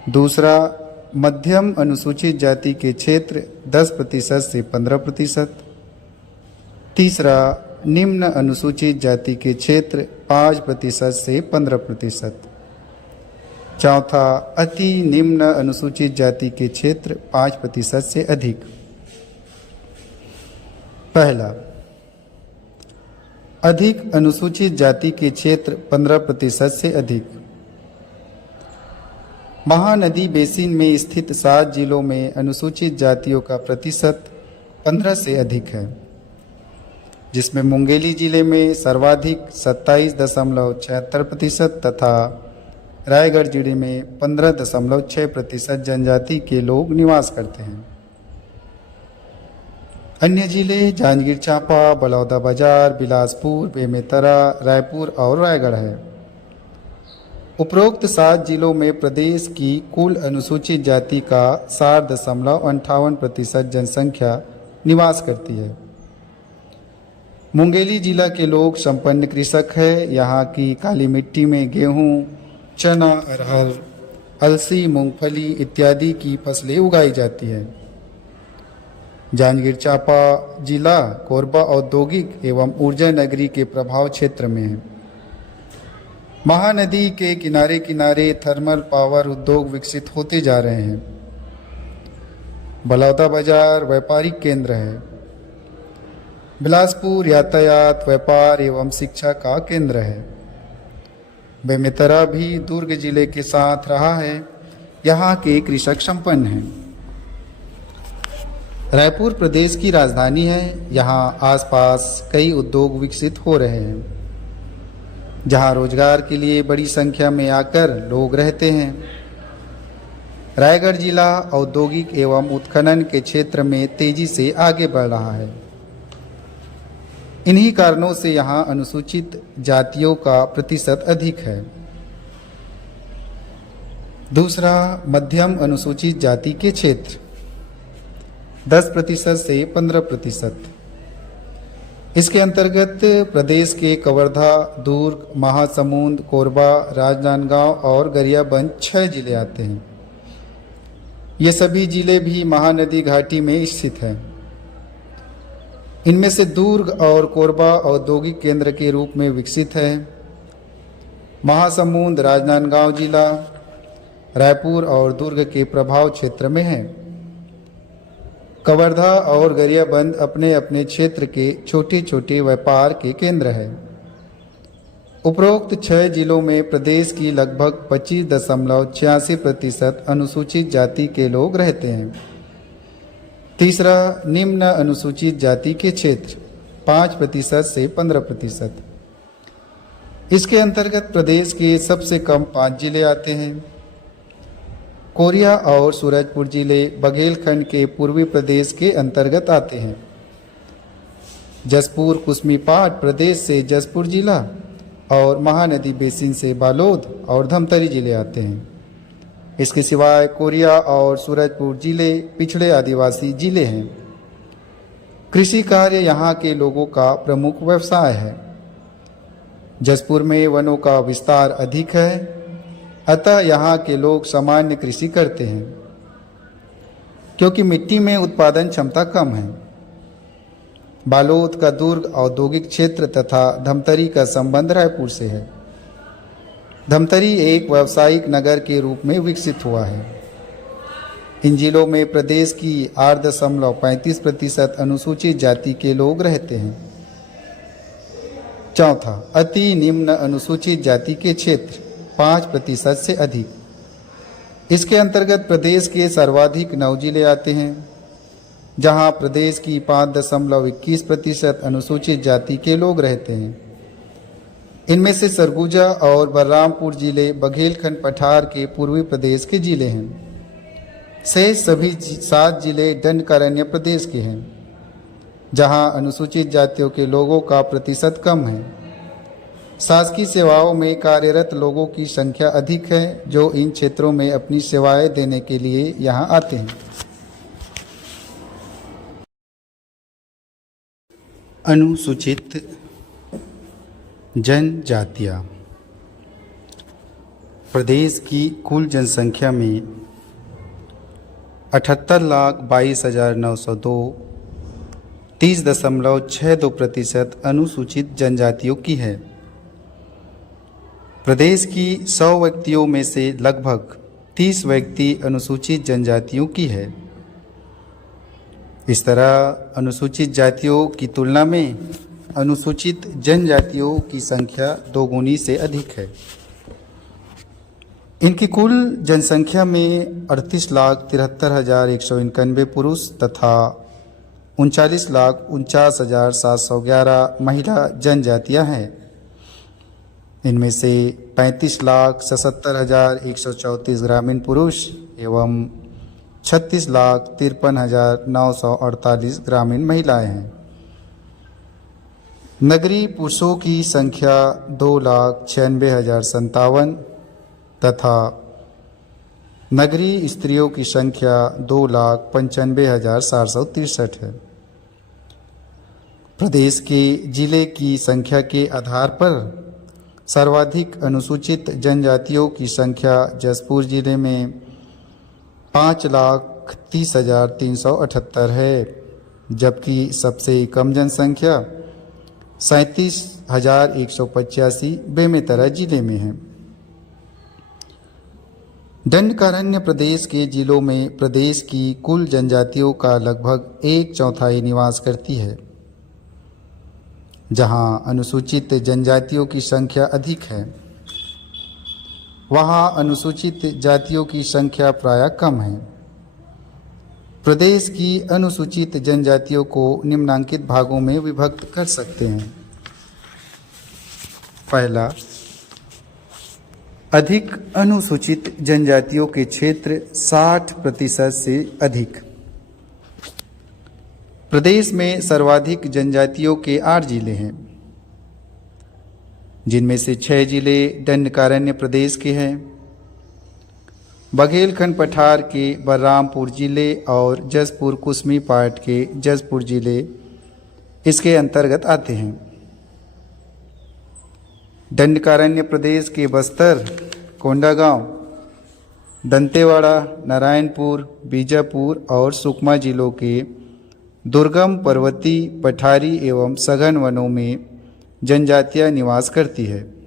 दूसरा, मध्यम अनुसूचित जाति के क्षेत्र 10% से 15%। तीसरा, निम्न अनुसूचित जाति के क्षेत्र 5% से 15%। चौथा, अति निम्न अनुसूचित जाति के क्षेत्र 5% से अधिक। पहला, अधिक अनुसूचित जाति के क्षेत्र 15% से अधिक। महानदी बेसिन में स्थित 7 जिलों में अनुसूचित जातियों का प्रतिशत 15 से अधिक है, जिसमें मुंगेली जिले में सर्वाधिक 27.76% तथा रायगढ़ जिले में 15.6% जनजाति के लोग निवास करते हैं। अन्य जिले जांजगीर चांपा, बलौदाबाजार, बिलासपुर, बेमेतरा, रायपुर और रायगढ़ है। उपरोक्त 7 जिलों में प्रदेश की कुल अनुसूचित जाति का 60.58% जनसंख्या निवास करती है। मुंगेली जिला के लोग संपन्न कृषक है। यहाँ की काली मिट्टी में गेहूँ, चना, अरहर, अलसी, मूंगफली इत्यादि की फसलें उगाई जाती हैं। जांजगीर चांपा जिला कोरबा औद्योगिक एवं ऊर्जा नगरी के प्रभाव क्षेत्र में है। महानदी के किनारे किनारे थर्मल पावर उद्योग विकसित होते जा रहे हैं। बलौदाबाजार व्यापारिक केंद्र है। बिलासपुर यातायात, व्यापार एवं शिक्षा का केंद्र है। बेमेतरा भी दुर्ग जिले के साथ रहा है। यहाँ के कृषक संपन्न हैं। रायपुर प्रदेश की राजधानी है। यहाँ आसपास कई उद्योग विकसित हो रहे हैं, जहाँ रोजगार के लिए बड़ी संख्या में आकर लोग रहते हैं। रायगढ़ जिला औद्योगिक एवं उत्खनन के क्षेत्र में तेजी से आगे बढ़ रहा है। इन्हीं कारणों से यहाँ अनुसूचित जातियों का प्रतिशत अधिक है। दूसरा, मध्यम अनुसूचित जाति के क्षेत्र 10% से 15%। इसके अंतर्गत प्रदेश के कवर्धा, दुर्ग, महासमुंद, कोरबा, राजनांदगांव और गरियाबंद 6 जिले आते हैं। ये सभी जिले भी महानदी घाटी में स्थित हैं। इनमें से दुर्ग और कोरबा औद्योगिक केंद्र के रूप में विकसित है। महासमुंद राजनांदगांव जिला रायपुर और दुर्ग के प्रभाव क्षेत्र में है। कवर्धा और गरियाबंद अपने अपने क्षेत्र के छोटे छोटे व्यापार के केंद्र है। उपरोक्त 6 जिलों में प्रदेश की लगभग 25.86% अनुसूचित जाति के लोग रहते हैं। तीसरा, निम्न अनुसूचित जाति के क्षेत्र 5% से 15%। इसके अंतर्गत प्रदेश के सबसे कम 5 जिले आते हैं। कोरिया और सूरजपुर जिले बघेलखंड के पूर्वी प्रदेश के अंतर्गत आते हैं। जसपुर कुसमीपाट प्रदेश से जसपुर जिला और महानदी बेसिन से बालोद और धमतरी जिले आते हैं। इसके सिवाय कोरिया और सूरजपुर जिले पिछड़े आदिवासी जिले हैं। कृषि कार्य यहाँ के लोगों का प्रमुख व्यवसाय है। जसपुर में वनों का विस्तार अधिक है, अतः यहाँ के लोग सामान्य कृषि करते हैं। क्योंकि मिट्टी में उत्पादन क्षमता कम है। बालोद का दुर्ग औद्योगिक क्षेत्र तथा धमतरी का संबंध रायपुर से है। धमतरी एक व्यावसायिक नगर के रूप में विकसित हुआ है। इन जिलों में प्रदेश की 8.35% अनुसूचित जाति के लोग रहते हैं। चौथा, अति निम्न अनुसूचित जाति के क्षेत्र 5% से अधिक। इसके अंतर्गत प्रदेश के सर्वाधिक 9 जिले आते हैं, जहां प्रदेश की 5.21% अनुसूचित जाति के लोग रहते हैं। इनमें से सरगुजा और बलरामपुर जिले बघेलखंड पठार के पूर्वी प्रदेश के जिले हैं। शेष सभी 7 जिले दंडकारण्य प्रदेश के हैं, जहां अनुसूचित जातियों के लोगों का प्रतिशत कम है। शासकीय सेवाओं में कार्यरत लोगों की संख्या अधिक है, जो इन क्षेत्रों में अपनी सेवाएं देने के लिए यहां आते हैं। अनुसूचित जनजातियां प्रदेश की कुल जनसंख्या में 78,22,902 30.62% अनुसूचित जनजातियों की है। प्रदेश की 100 व्यक्तियों में से लगभग 30 व्यक्ति अनुसूचित जनजातियों की है। इस तरह अनुसूचित जातियों की तुलना में अनुसूचित जनजातियों की संख्या 2 गुनी से अधिक है। इनकी कुल जनसंख्या में 38,73,191 पुरुष तथा 39,49,711 महिला जनजातियां हैं। इनमें से 35,77,134 ग्रामीण पुरुष एवं 36,53,948 ग्रामीण महिलाएं हैं। नगरीय पुरुषों की संख्या 2,96,057 तथा नगरीय स्त्रियों की संख्या 2,95,763 है। प्रदेश के जिले की संख्या के आधार पर सर्वाधिक अनुसूचित जनजातियों की संख्या जसपुर जिले में 5,30,378 है, जबकि सबसे कम जनसंख्या 37,185 बेमेतरा जिले में है। दंडकारण्य प्रदेश के जिलों में प्रदेश की कुल जनजातियों का लगभग 1/4 निवास करती है। जहां अनुसूचित जनजातियों की संख्या अधिक है, वहां अनुसूचित जातियों की संख्या प्रायः कम है। प्रदेश की अनुसूचित जनजातियों को निम्नांकित भागों में विभक्त कर सकते हैं। पहला, अधिक अनुसूचित जनजातियों के क्षेत्र 60% से अधिक। प्रदेश में सर्वाधिक जनजातियों के 8 जिले हैं, जिनमें से 6 जिले दंडकारण्य प्रदेश के हैं। बघेलखंड पठार के बलरामपुर जिले और जसपुर कुसमी पाट के जसपुर जिले इसके अंतर्गत आते हैं। दंडकारण्य प्रदेश के बस्तर, कोंडागांव, दंतेवाड़ा, नारायणपुर, बीजापुर और सुकमा जिलों के दुर्गम पर्वती, पठारी एवं सघन वनों में जनजातियां निवास करती है।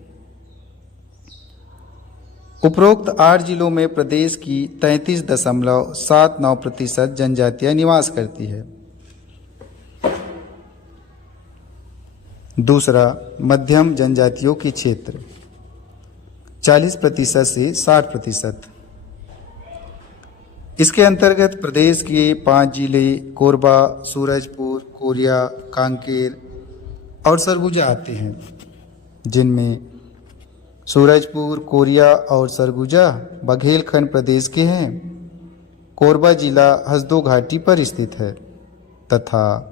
उपरोक्त 8 जिलों में प्रदेश की 33.79% जनजातियां निवास करती है। दूसरा, मध्यम जनजातियों के क्षेत्र 40% से 60%। इसके अंतर्गत प्रदेश के 5 जिले कोरबा, सूरजपुर, कोरिया, कांकेर और सरगुजा आते हैं, जिनमें सूरजपुर, कोरिया और सरगुजा बघेलखंड प्रदेश के हैं। कोरबा जिला हसदो घाटी पर स्थित है तथा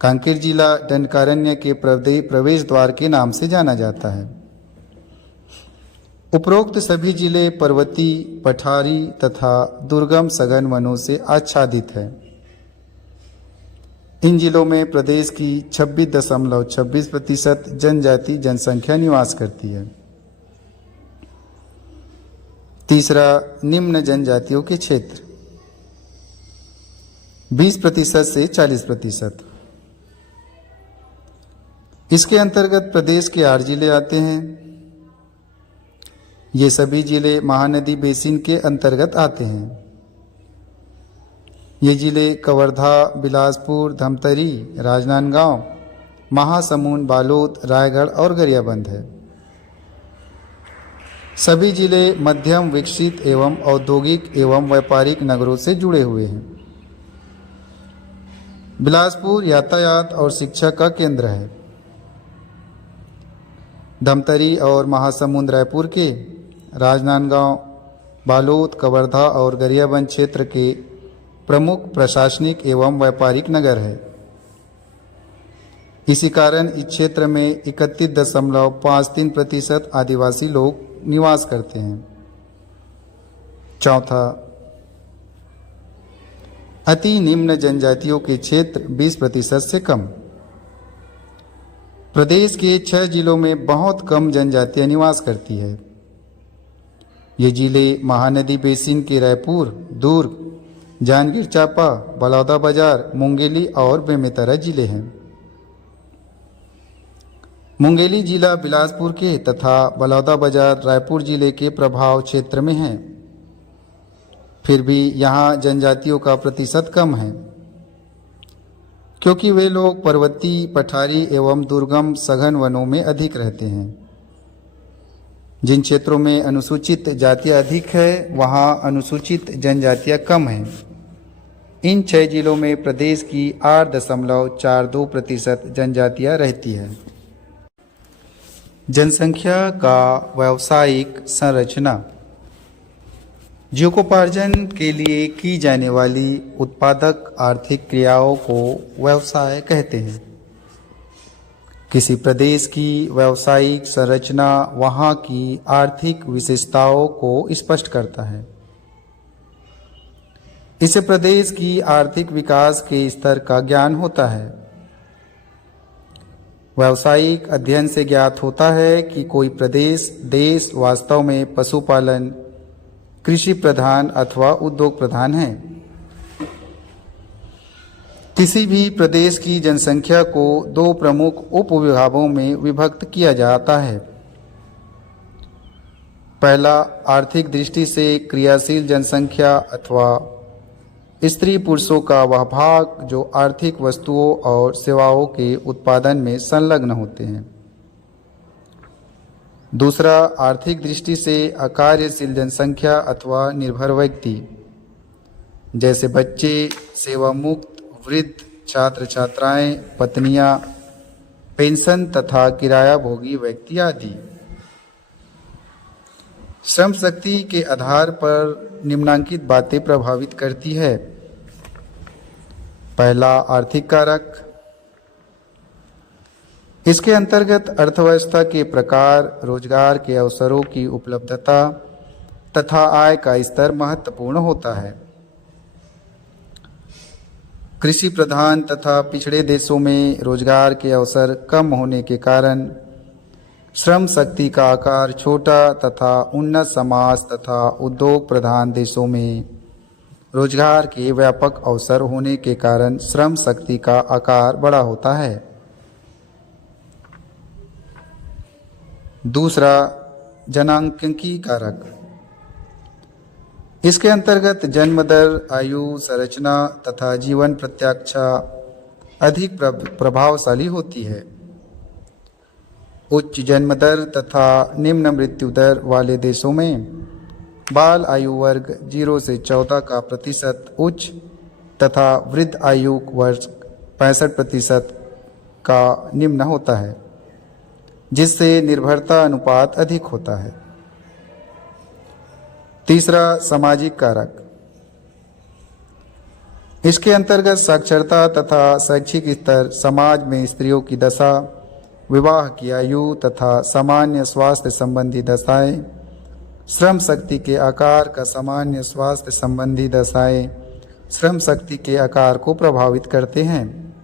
कांकेर जिला दंडकारण्य के प्रवेश द्वार के नाम से जाना जाता है। उपरोक्त सभी जिले पर्वती, पठारी तथा दुर्गम सघन वनों से आच्छादित है। इन जिलों में प्रदेश की 26.26% जनजाति जनसंख्या निवास करती है। तीसरा, निम्न जनजातियों के क्षेत्र 20% से 40%। इसके अंतर्गत प्रदेश के 8 जिले आते हैं। ये सभी जिले महानदी बेसिन के अंतर्गत आते हैं। ये जिले कवर्धा, बिलासपुर, धमतरी, राजनांदगांव, महासमुंद, बालोद, रायगढ़ और गरियाबंद है। सभी जिले मध्यम विकसित एवं औद्योगिक एवं व्यापारिक नगरों से जुड़े हुए हैं। बिलासपुर यातायात और शिक्षा का केंद्र है। धमतरी और महासमुंद रायपुर के, राजनांदगांव, बालोद, कवर्धा और गरियाबंद क्षेत्र के प्रमुख प्रशासनिक एवं व्यापारिक नगर है। इसी कारण इस क्षेत्र में 31.53% आदिवासी लोग निवास करते हैं। चौथा, अति निम्न जनजातियों के क्षेत्र 20% से कम। प्रदेश के 6 जिलों में बहुत कम जनजातियां निवास करती है। ये जिले महानदी बेसिन के रायपुर, दुर्ग, जांजगीर चांपा, बलौदाबाजार, मुंगेली और बेमेतरा जिले हैं। मुंगेली जिला बिलासपुर के तथा बलौदाबाजार रायपुर जिले के प्रभाव क्षेत्र में है। फिर भी यहाँ जनजातियों का प्रतिशत कम है, क्योंकि वे लोग पर्वतीय, पठारी एवं दुर्गम सघन वनों में अधिक रहते हैं। जिन क्षेत्रों में अनुसूचित जातियां अधिक है, वहाँ अनुसूचित जनजातियां कम हैं। इन 6 जिलों में प्रदेश की 8.42% जनजातियां रहती है। जनसंख्या का व्यावसायिक संरचना। जीविकोपार्जन के लिए की जाने वाली उत्पादक आर्थिक क्रियाओं को व्यवसाय कहते हैं। किसी प्रदेश की व्यावसायिक संरचना वहाँ की आर्थिक विशेषताओं को स्पष्ट करता है। इससे प्रदेश की आर्थिक विकास के स्तर का ज्ञान होता है। व्यावसायिक अध्ययन से ज्ञात होता है कि कोई प्रदेश, देश वास्तव में पशुपालन, कृषि प्रधान अथवा उद्योग प्रधान है। किसी भी प्रदेश की जनसंख्या को 2 प्रमुख उपविभागों में विभक्त किया जाता है। पहला, आर्थिक दृष्टि से क्रियाशील जनसंख्या अथवा स्त्री पुरुषों का वह भाग जो आर्थिक वस्तुओं और सेवाओं के उत्पादन में संलग्न होते हैं। दूसरा, आर्थिक दृष्टि से अकार्यशील जनसंख्या अथवा निर्भर व्यक्ति, जैसे बच्चे, सेवा मुक्त, वृद्ध, छात्र छात्राएं, पत्नियां, पेंशन तथा किराया भोगी व्यक्ति आदि। श्रम शक्ति के आधार पर निम्नांकित बातें प्रभावित करती है। पहला, आर्थिक कारक। इसके अंतर्गत अर्थव्यवस्था के प्रकार, रोजगार के अवसरों की उपलब्धता तथा आय का स्तर महत्वपूर्ण होता है। कृषि प्रधान तथा पिछड़े देशों में रोजगार के अवसर कम होने के कारण श्रम शक्ति का आकार छोटा तथा उन्नत समाज तथा उद्योग प्रधान देशों में रोजगार के व्यापक अवसर होने के कारण श्रम शक्ति का आकार बड़ा होता है। दूसरा, जनांकीय कारक। इसके अंतर्गत जन्म दर, आयु संरचना तथा जीवन प्रत्याक्षा अधिक प्रभावशाली होती है। उच्च जन्म दर तथा निम्न मृत्यु दर वाले देशों में बाल आयु वर्ग 0 से 14 का प्रतिशत उच्च तथा वृद्ध आयु वर्ग 65% का निम्न होता है, जिससे निर्भरता अनुपात अधिक होता है। तीसरा, सामाजिक कारक। इसके अंतर्गत साक्षरता तथा शैक्षिक स्तर, समाज में स्त्रियों की दशा, विवाह की आयु तथा सामान्य स्वास्थ्य संबंधी दशाएं, श्रम शक्ति के आकार का सामान्य स्वास्थ्य संबंधी दशाएं श्रम शक्ति के आकार को प्रभावित करते हैं।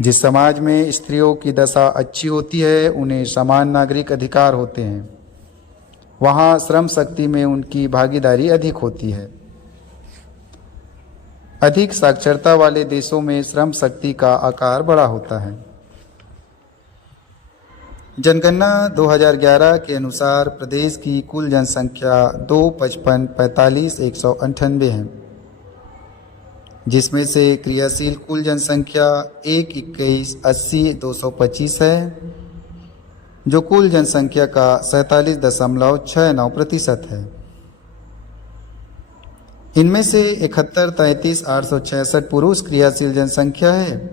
जिस समाज में स्त्रियों की दशा अच्छी होती है, उन्हें समान नागरिक अधिकार होते हैं। वहाँ श्रम शक्ति में उनकी भागीदारी अधिक होती है। अधिक साक्षरता वाले देशों में श्रम शक्ति का आकार बड़ा होता है। जनगणना 2011 के अनुसार प्रदेश की कुल जनसंख्या 255,45,198 है, जिसमें से क्रियाशील कुल जनसंख्या 1,21,80,225 है, जो कुल जनसंख्या का 47.69% है। इनमें से 71,33,866 पुरुष क्रियाशील जनसंख्या है,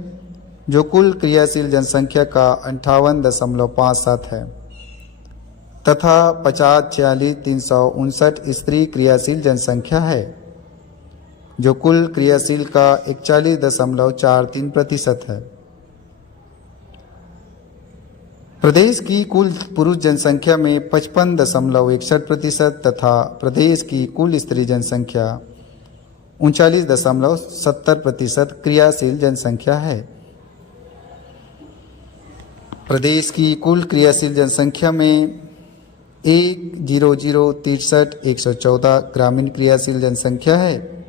जो कुल क्रियाशील जनसंख्या का 58.57 है, तथा 50,46,359 स्त्री क्रियाशील जनसंख्या है, जो कुल क्रियाशील का 41.43% है। प्रदेश की कुल पुरुष जनसंख्या में 55.61% तथा प्रदेश की कुल स्त्री जनसंख्या 39.70% क्रियाशील जनसंख्या है। प्रदेश की कुल क्रियाशील जनसंख्या में 1,00,63,114 ग्रामीण क्रियाशील जनसंख्या है,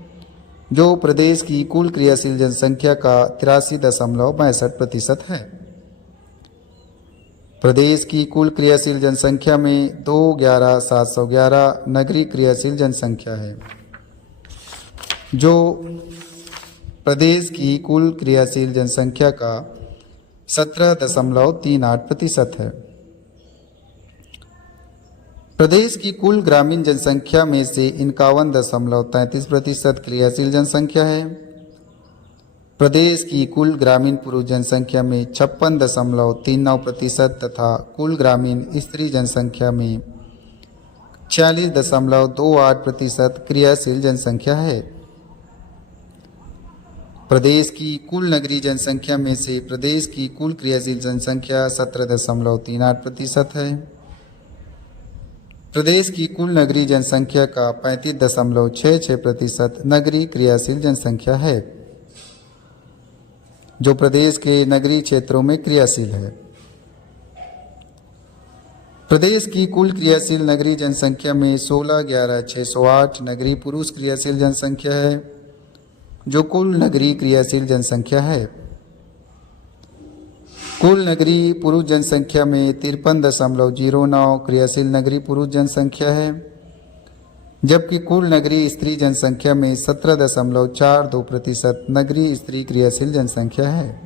जो प्रदेश की कुल क्रियाशील जनसंख्या का 83.62% है। प्रदेश की कुल क्रियाशील जनसंख्या में 2,11,711 नगरीय क्रियाशील जनसंख्या है, जो प्रदेश की कुल क्रियाशील जनसंख्या का 17.38% है। प्रदेश की कुल ग्रामीण जनसंख्या में से 51.33% क्रियाशील जनसंख्या है। प्रदेश की कुल ग्रामीण पुरुष जनसंख्या में 56.39% तथा कुल ग्रामीण स्त्री जनसंख्या में 46.28% क्रियाशील जनसंख्या है। प्रदेश की कुल नगरीय जनसंख्या में से प्रदेश की कुल क्रियाशील जनसंख्या 17.38% है। प्रदेश की कुल नगरीय जनसंख्या का 35.66% नगरीय क्रियाशील जनसंख्या है, जो प्रदेश के नगरीय क्षेत्रों में क्रियाशील है। प्रदेश की कुल क्रियाशील नगरीय जनसंख्या में 16,11,608 नगरीय पुरुष क्रियाशील जनसंख्या है, जो कुल नगरीय क्रियाशील जनसंख्या है। कुल नगरीय पुरुष जनसंख्या में 53.09 क्रियाशील नगरीय पुरुष जनसंख्या है, जबकि कुल नगरीय स्त्री जनसंख्या में 17.42% नगरीय स्त्री क्रियाशील जनसंख्या है।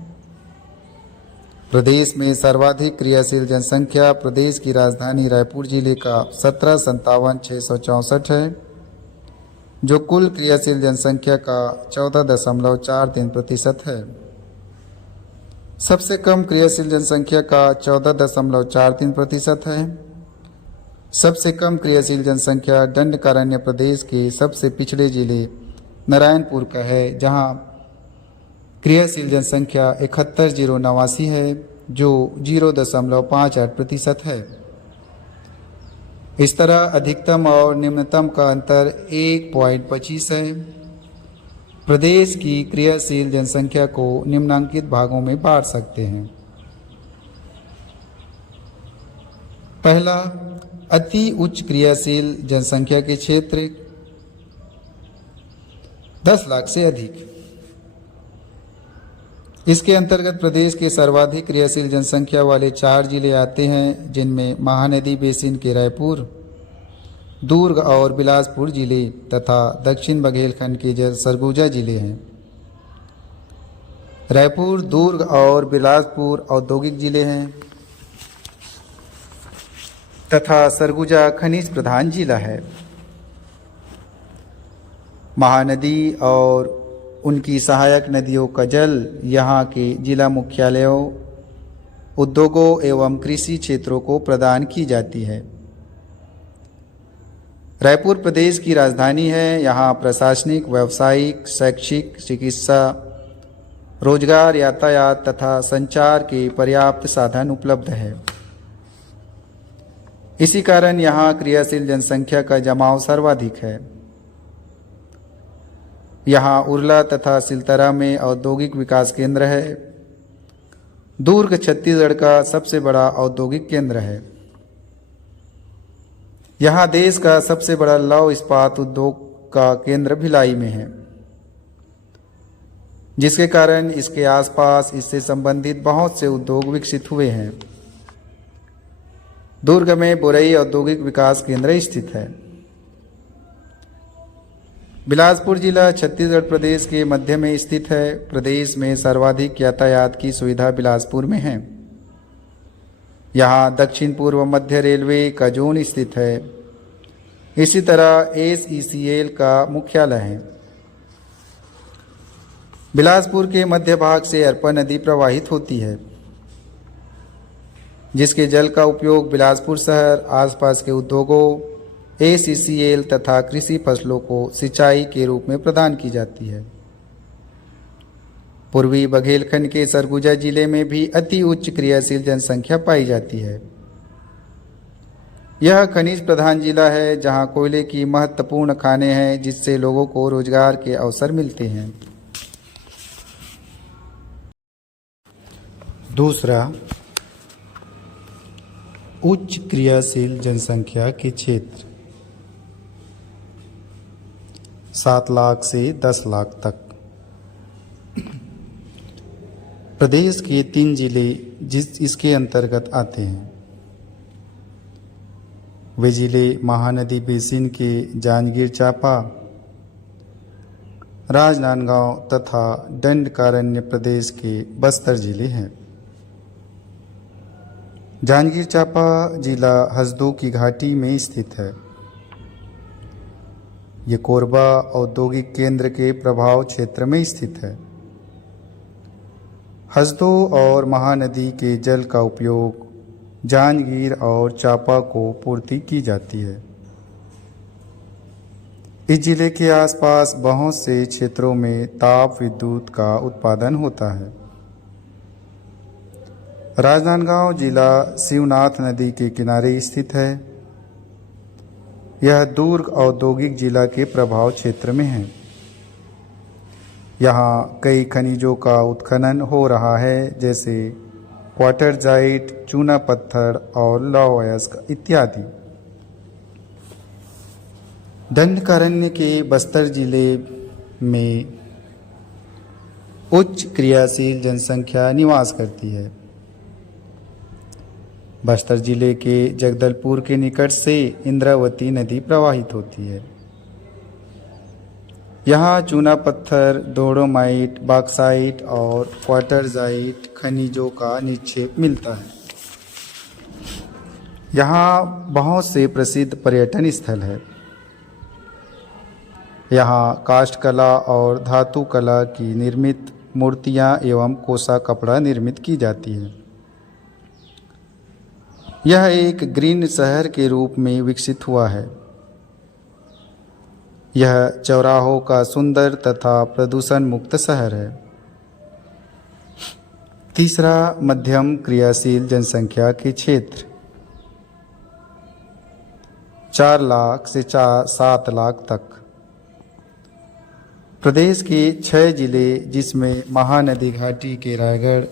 प्रदेश में सर्वाधिक क्रियाशील जनसंख्या प्रदेश की राजधानी रायपुर जिले का 17,57,664 है, जो कुल क्रियाशील जनसंख्या का 14.43% है। सबसे कम क्रियाशील जनसंख्या का 14.43% है। सबसे कम क्रियाशील जनसंख्या दंडकारण्य प्रदेश के सबसे पिछड़े जिले नारायणपुर का है, जहां क्रियाशील जनसंख्या 71,089 है, जो 0.58% है। इस तरह अधिकतम और निम्नतम का अंतर 1.25 है। प्रदेश की क्रियाशील जनसंख्या को निम्नांकित भागों में बांट सकते हैं। पहला, अति उच्च क्रियाशील जनसंख्या के क्षेत्र 10 लाख से अधिक। इसके अंतर्गत प्रदेश के सर्वाधिक क्रियाशील जनसंख्या वाले 4 जिले आते हैं, जिनमें महानदी बेसिन के रायपुर, दुर्ग और बिलासपुर जिले तथा दक्षिण बघेलखंड के सरगुजा जिले हैं। रायपुर, दुर्ग और बिलासपुर औद्योगिक जिले हैं तथा सरगुजा खनिज प्रधान जिला है। महानदी और उनकी सहायक नदियों का जल यहाँ के जिला मुख्यालयों, उद्योगों एवं कृषि क्षेत्रों को प्रदान की जाती है। रायपुर प्रदेश की राजधानी है। यहाँ प्रशासनिक, व्यावसायिक, शैक्षिक, चिकित्सा, रोजगार, यातायात तथा संचार के पर्याप्त साधन उपलब्ध है। इसी कारण यहाँ क्रियाशील जनसंख्या का जमाव सर्वाधिक है। यहाँ उरला तथा सिलतरा में औद्योगिक विकास केंद्र है। दुर्ग छत्तीसगढ़ का सबसे बड़ा औद्योगिक केंद्र है। यहाँ देश का सबसे बड़ा लौह इस्पात उद्योग का केंद्र भिलाई में है, जिसके कारण इसके आसपास इससे संबंधित बहुत से उद्योग विकसित हुए हैं। दुर्ग में बोरई औद्योगिक विकास केंद्र स्थित है। बिलासपुर जिला छत्तीसगढ़ प्रदेश के मध्य में स्थित है। प्रदेश में सर्वाधिक यातायात की सुविधा बिलासपुर में है। यहाँ दक्षिण पूर्व मध्य रेलवे का जोन स्थित है। इसी तरह SECL का मुख्यालय है। बिलासपुर के मध्य भाग से अरपा नदी प्रवाहित होती है, जिसके जल का उपयोग बिलासपुर शहर, आसपास के उद्योगों, SECL तथा कृषि फसलों को सिंचाई के रूप में प्रदान की जाती है। पूर्वी बघेलखंड के सरगुजा जिले में भी अति उच्च क्रियाशील जनसंख्या पाई जाती है। यह खनिज प्रधान जिला है, जहां कोयले की महत्वपूर्ण खानें हैं, जिससे लोगों को रोजगार के अवसर मिलते हैं। दूसरा, उच्च क्रियाशील जनसंख्या के क्षेत्र 7 लाख से 10 लाख तक। प्रदेश के 3 जिले इसके अंतर्गत आते हैं। वे जिले महानदी बेसिन के जांजगीर चांपा, राजनांदगांव तथा दंडकारण्य प्रदेश के बस्तर जिले हैं। जांजगीर चांपा जिला हसदो की घाटी में स्थित है। ये कोरबा औद्योगिक केंद्र के प्रभाव क्षेत्र में स्थित है। हसदो और महानदी के जल का उपयोग जांजगीर और चांपा को पूर्ति की जाती है। इस जिले के आसपास बहुत से क्षेत्रों में ताप विद्युत का उत्पादन होता है। राजनांदगांव जिला शिवनाथ नदी के किनारे स्थित है। यह दुर्ग औद्योगिक जिला के प्रभाव क्षेत्र में है। यहाँ कई खनिजों का उत्खनन हो रहा है, जैसे क्वार्टरजाइट, चूना पत्थर और लौह अयस्क इत्यादि। दंडकारण्य के बस्तर जिले में उच्च क्रियाशील जनसंख्या निवास करती है। बस्तर जिले के जगदलपुर के निकट से इंद्रावती नदी प्रवाहित होती है। यहाँ चूना पत्थर, डोलोमाइट, बॉक्साइट और क्वार्टरजाइट खनिजों का निक्षेप मिलता है। यहाँ बहुत से प्रसिद्ध पर्यटन स्थल है। यहाँ काष्ठ कला और धातु कला की निर्मित मूर्तियाँ एवं कोसा कपड़ा निर्मित की जाती है। यह एक ग्रीन शहर के रूप में विकसित हुआ है। यह चौराहों का सुंदर तथा प्रदूषण मुक्त शहर है। तीसरा, मध्यम क्रियाशील जनसंख्या के क्षेत्र 4 लाख से 7 लाख तक। प्रदेश के 6 जिले, जिसमें महानदी घाटी के रायगढ़,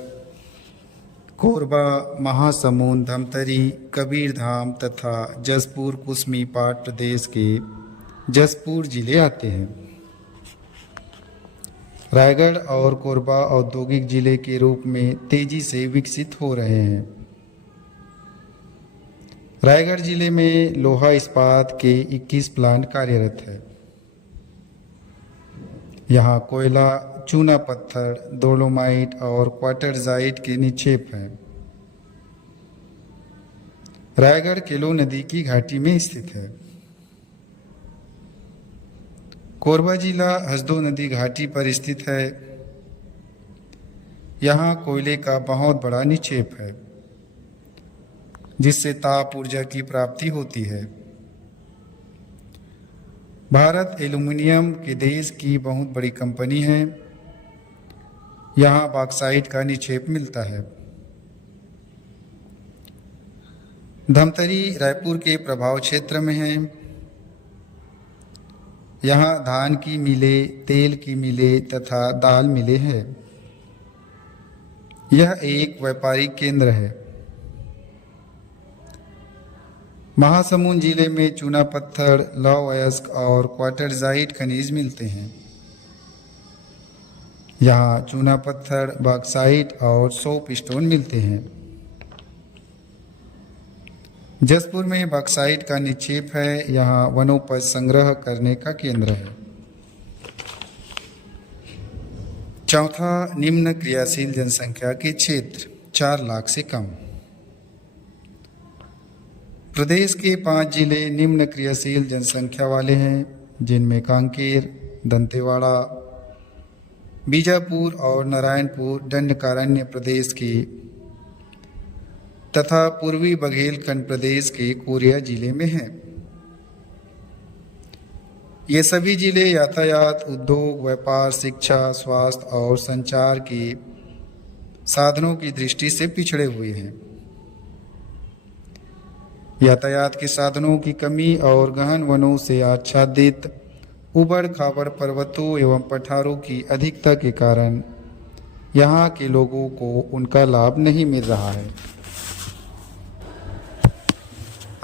कोरबा, महासमुंद, धमतरी, कबीरधाम तथा जसपुर कुसमी पाट प्रदेश के जसपुर जिले आते हैं। रायगढ़ और कोरबा औद्योगिक जिले के रूप में तेजी से विकसित हो रहे हैं। रायगढ़ जिले में लोहा इस्पात के 21 प्लांट कार्यरत है। यहाँ कोयला, चूना पत्थर, डोलोमाइट और क्वार्टरजाइट के निक्षेप हैं। रायगढ़ केलो नदी की घाटी में स्थित है। कोरबा जिला हसदो नदी घाटी पर स्थित है। यहाँ कोयले का बहुत बड़ा निक्षेप है, जिससे ताप ऊर्जा की प्राप्ति होती है। भारत एल्यूमिनियम के देश की बहुत बड़ी कंपनी है। यहाँ बॉक्साइट का निक्षेप मिलता है। धमतरी रायपुर के प्रभाव क्षेत्र में है। यहाँ धान की मिलें, तेल की मिलें तथा दाल मिलें हैं। यह एक व्यापारिक केंद्र है। महासमुंद जिले में चूना पत्थर, लौह अयस्क और क्वार्टरजाइट खनिज मिलते हैं। यहाँ चूना पत्थर, बॉक्साइट और सोप स्टोन मिलते हैं। जसपुर में बॉक्साइट का निक्षेप है। यहाँ वनोपज संग्रह करने का केंद्र है। चौथा, निम्न क्रियाशील जनसंख्या के क्षेत्र 4 लाख से कम। प्रदेश के 5 जिले निम्न क्रियाशील जनसंख्या वाले हैं, जिनमें कांकेर, दंतेवाड़ा, बीजापुर और नारायणपुर दंडकारण्य प्रदेश के तथा पूर्वी बघेलखंड प्रदेश के कोरिया जिले में हैं। ये सभी जिले यातायात, उद्योग, व्यापार, शिक्षा, स्वास्थ्य और संचार के साधनों की दृष्टि से पिछड़े हुए हैं। यातायात के साधनों की कमी और गहन वनों से आच्छादित उबड़ खाबड़ पर्वतों एवं पठारों की अधिकता के कारण यहाँ के लोगों को उनका लाभ नहीं मिल रहा है।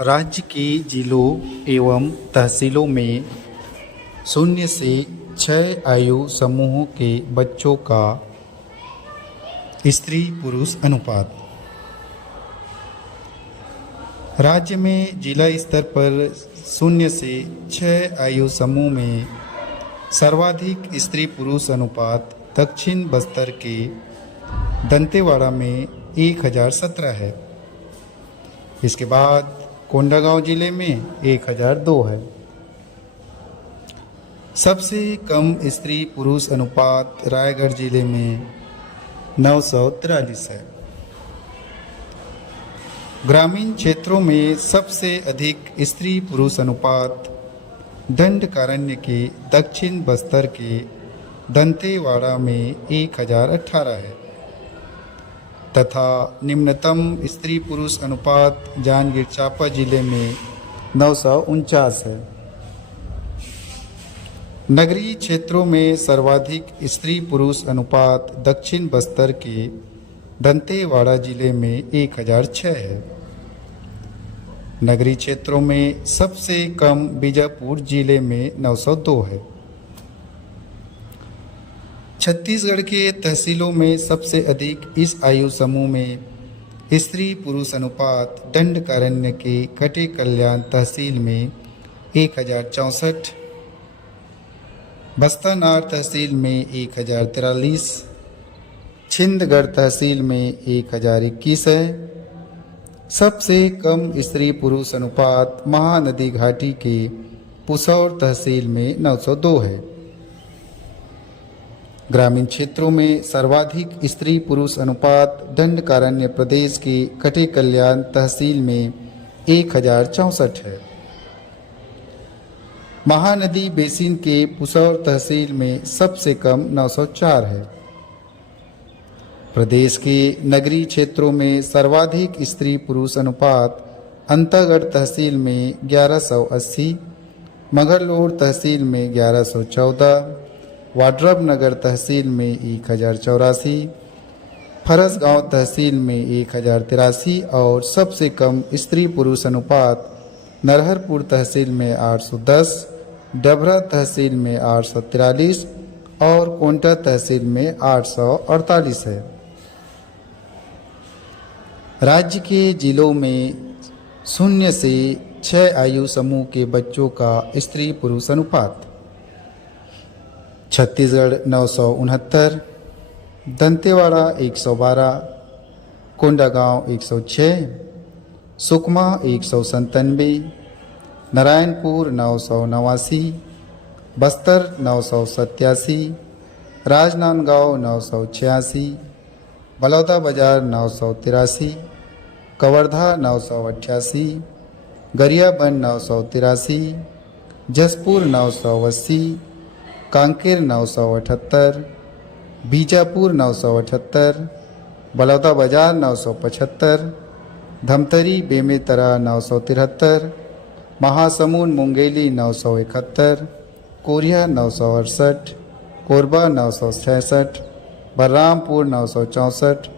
राज्य के जिलों एवं तहसीलों में 0 से 6 आयु समूहों के बच्चों का स्त्री पुरुष अनुपात। राज्य में जिला स्तर पर 0 से 6 आयु समूह में सर्वाधिक स्त्री पुरुष अनुपात दक्षिण बस्तर के दंतेवाड़ा में 1017 है। इसके बाद कोंडागांव जिले में 1002 है। सबसे कम स्त्री पुरुष अनुपात रायगढ़ जिले में 943 है। ग्रामीण क्षेत्रों में सबसे अधिक स्त्री पुरुष अनुपात दंडकारण्य के दक्षिण बस्तर के दंतेवाड़ा में 1018 है तथा निम्नतम स्त्री पुरुष अनुपात जांजगीर चांपा जिले में 949 है। नगरीय क्षेत्रों में सर्वाधिक स्त्री पुरुष अनुपात दक्षिण बस्तर के दंतेवाड़ा जिले में 1006 है। नगरीय क्षेत्रों में सबसे कम बीजापुर जिले में 902 है। छत्तीसगढ़ के तहसीलों में सबसे अधिक इस आयु समूह में स्त्री पुरुष अनुपात दंडकारण्य के कटे कल्याण तहसील में 1064, बस्तानार तहसील में 1043, छिंदगढ़ तहसील में 1021 है। सबसे कम स्त्री पुरुष अनुपात महानदी घाटी के पुसौर तहसील में 902 है। ग्रामीण क्षेत्रों में सर्वाधिक स्त्री पुरुष अनुपात दंडकारण्य प्रदेश के कटे कल्याण तहसील में 1064 है। महानदी बेसिन के पुसौर तहसील में सबसे कम 904 है। प्रदेश के नगरीय क्षेत्रों में सर्वाधिक स्त्री पुरुष अनुपात अंतागढ़ तहसील में 1180, मगरलोड तहसील में 1114, वाड्रब नगर तहसील में 1084, फरसगांव तहसील में 1083 और सबसे कम स्त्री पुरुष अनुपात नरहरपुर तहसील में 810, डभरा तहसील में 843 और कोंटा तहसील में 848 है। राज्य के जिलों में 0 से 6 आयु समूह के बच्चों का स्त्री पुरुष अनुपात। छत्तीसगढ़ 969, दंतेवाड़ा 112, कोंडागांव 106, सुकमा 197, नारायणपुर 989, बस्तर 987, राजनांदगांव 986, बलौदाबाजार 983, कवर्धा 988, गरियाबंद 983, जसपुर 980, कांकेर 978, बीजापुर 978, बलौदाबाजार 975, धमतरी बेमेतरा 973, महासमुंद मुंगेली 971, कोरिया 968, कोरबा 966, बलरामपुर 964,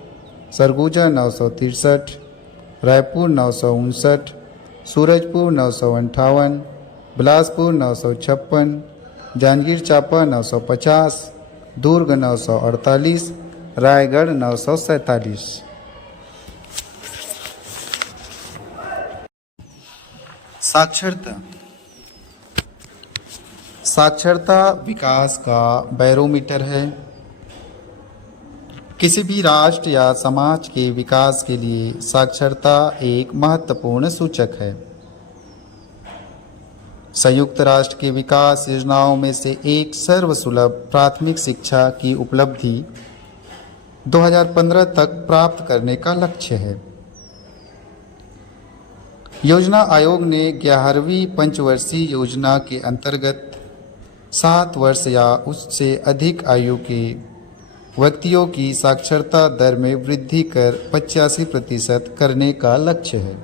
सरगुजा 963, रायपुर 959, सूरजपुर 958, बिलासपुर 956, जांजगीर चांपा 950, दुर्ग 948, रायगढ़ 947। साक्षरता। साक्षरता विकास का बैरोमीटर है। किसी भी राष्ट्र या समाज के विकास के लिए साक्षरता एक महत्वपूर्ण सूचक है। संयुक्त राष्ट्र की विकास योजनाओं में से एक सर्वसुलभ प्राथमिक शिक्षा की उपलब्धि 2015 तक प्राप्त करने का लक्ष्य है। योजना आयोग ने 11वीं पंचवर्षीय योजना के अंतर्गत 7 वर्ष या उससे अधिक आयु के व्यक्तियों की साक्षरता दर में वृद्धि कर 85% करने का लक्ष्य है।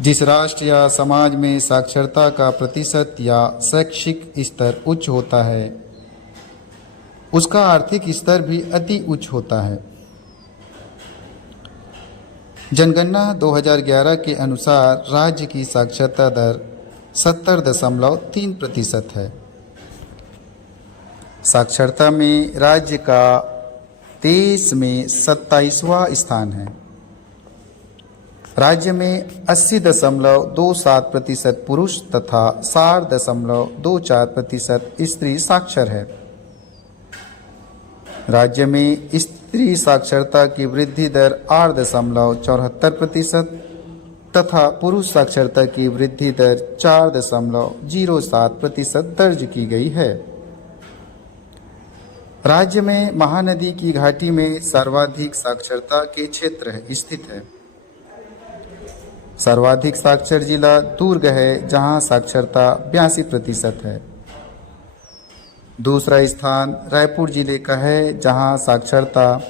जिस राष्ट्र या समाज में साक्षरता का प्रतिशत या शैक्षिक स्तर उच्च होता है, उसका आर्थिक स्तर भी अति उच्च होता है। जनगणना 2011 के अनुसार राज्य की साक्षरता दर 70.3% है। साक्षरता में राज्य का देश में 27वां स्थान है। राज्य में 80.27% पुरुष तथा 60.24% स्त्री साक्षर है। राज्य में स्त्री साक्षरता की वृद्धि दर 8.74% तथा पुरुष साक्षरता की वृद्धि दर 4.07% दर्ज की गई है। राज्य में महानदी की घाटी में सर्वाधिक साक्षरता के क्षेत्र स्थित है। सर्वाधिक साक्षर जिला दुर्ग है, जहां साक्षरता 82% है। दूसरा स्थान रायपुर जिले का है, जहां साक्षरता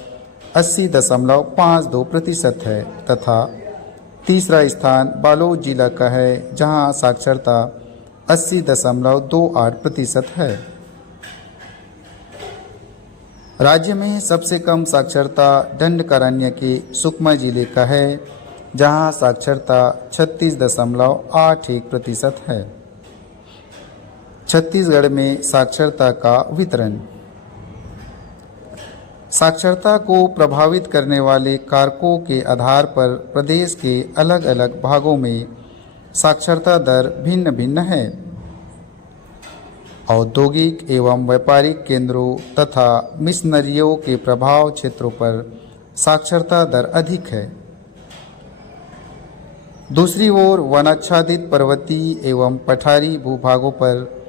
80.52% है तथा तीसरा स्थान बालोद जिला का है, जहां साक्षरता 80.28% है। राज्य में सबसे कम साक्षरता दंडकारण्य के सुकमा जिले का है, जहां साक्षरता 36.81% है। छत्तीसगढ़ में साक्षरता का वितरण। साक्षरता को प्रभावित करने वाले कारकों के आधार पर प्रदेश के अलग अलग भागों में साक्षरता दर भिन्न भिन्न है। औद्योगिक एवं व्यापारिक केंद्रों तथा मिशनरियों के प्रभाव क्षेत्रों पर साक्षरता दर अधिक है। दूसरी ओर वनाच्छादित पर्वतीय एवं पठारी भूभागों पर,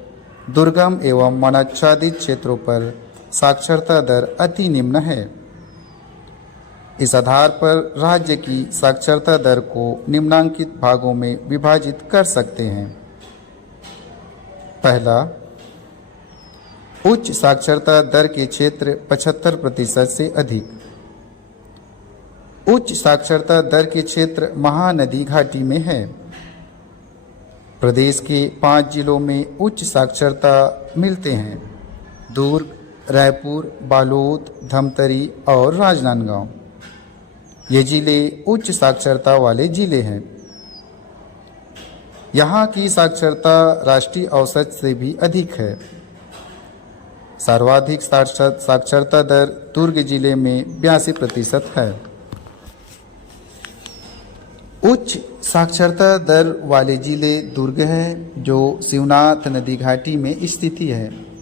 दुर्गम एवं वनाच्छादित क्षेत्रों पर साक्षरता दर अति निम्न है। इस आधार पर राज्य की साक्षरता दर को निम्नांकित भागों में विभाजित कर सकते हैं। पहला, उच्च साक्षरता दर के क्षेत्र 75% से अधिक। उच्च साक्षरता दर के क्षेत्र महानदी घाटी में है। प्रदेश के 5 जिलों में उच्च साक्षरता मिलते हैं: दुर्ग, रायपुर, बालोद, धमतरी और राजनांदगांव। ये जिले उच्च साक्षरता वाले जिले हैं। यहाँ की साक्षरता राष्ट्रीय औसत से भी अधिक है। सर्वाधिक साक्षरता दर दुर्ग जिले में 82% है। उच्च साक्षरता दर वाले जिले दुर्ग है, जो शिवनाथ नदी घाटी में स्थित है।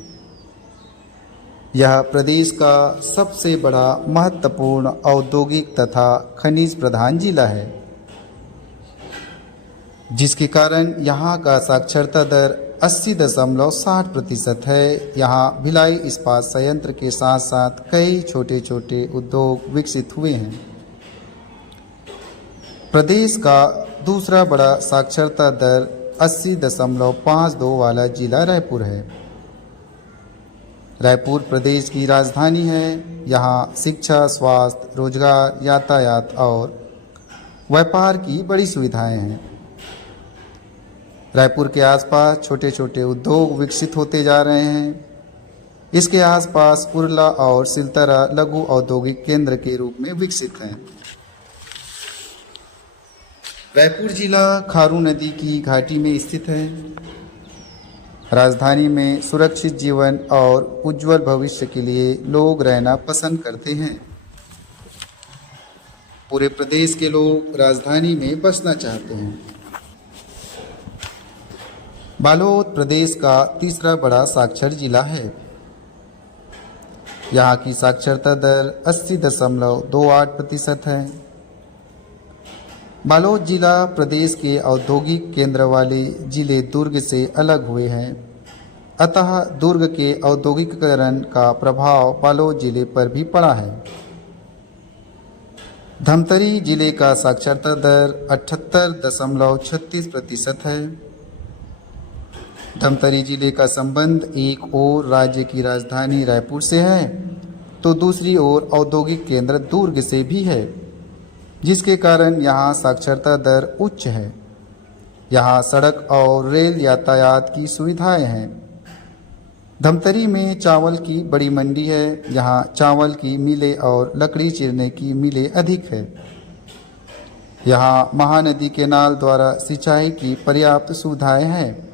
यह प्रदेश का सबसे बड़ा महत्वपूर्ण औद्योगिक तथा खनिज प्रधान जिला है, जिसके कारण यहाँ का साक्षरता दर 80.60% है। यहाँ भिलाई इस्पात संयंत्र के साथ साथ कई छोटे छोटे उद्योग विकसित हुए हैं। प्रदेश का दूसरा बड़ा साक्षरता दर 80.52 वाला जिला रायपुर है। रायपुर प्रदेश की राजधानी है। यहाँ शिक्षा, स्वास्थ्य, रोजगार, यातायात और व्यापार की बड़ी सुविधाएं हैं। रायपुर के आसपास छोटे छोटे उद्योग विकसित होते जा रहे हैं। इसके आसपास उरला और सिलतरा लघु औद्योगिक केंद्र के रूप में विकसित हैं। रायपुर जिला खारू नदी की घाटी में स्थित है। राजधानी में सुरक्षित जीवन और उज्जवल भविष्य के लिए लोग रहना पसंद करते हैं। पूरे प्रदेश के लोग राजधानी में बसना चाहते हैं। बालोद प्रदेश का तीसरा बड़ा साक्षर जिला है। यहाँ की साक्षरता दर 80.28% है। बालोद जिला प्रदेश के औद्योगिक केंद्र वाले जिले दुर्ग से अलग हुए हैं, अतः दुर्ग के औद्योगिकीकरण का प्रभाव बालोद जिले पर भी पड़ा है। धमतरी जिले का साक्षरता दर 78.36% है। धमतरी जिले का संबंध एक ओर राज्य की राजधानी रायपुर से है तो दूसरी ओर औद्योगिक केंद्र दुर्ग से भी है, जिसके कारण यहाँ साक्षरता दर उच्च है। यहाँ सड़क और रेल यातायात की सुविधाएं हैं। धमतरी में चावल की बड़ी मंडी है। यहाँ चावल की मिलें और लकड़ी चीरने की मिलें अधिक है। यहाँ महानदी केनाल द्वारा सिंचाई की पर्याप्त सुविधाएं हैं,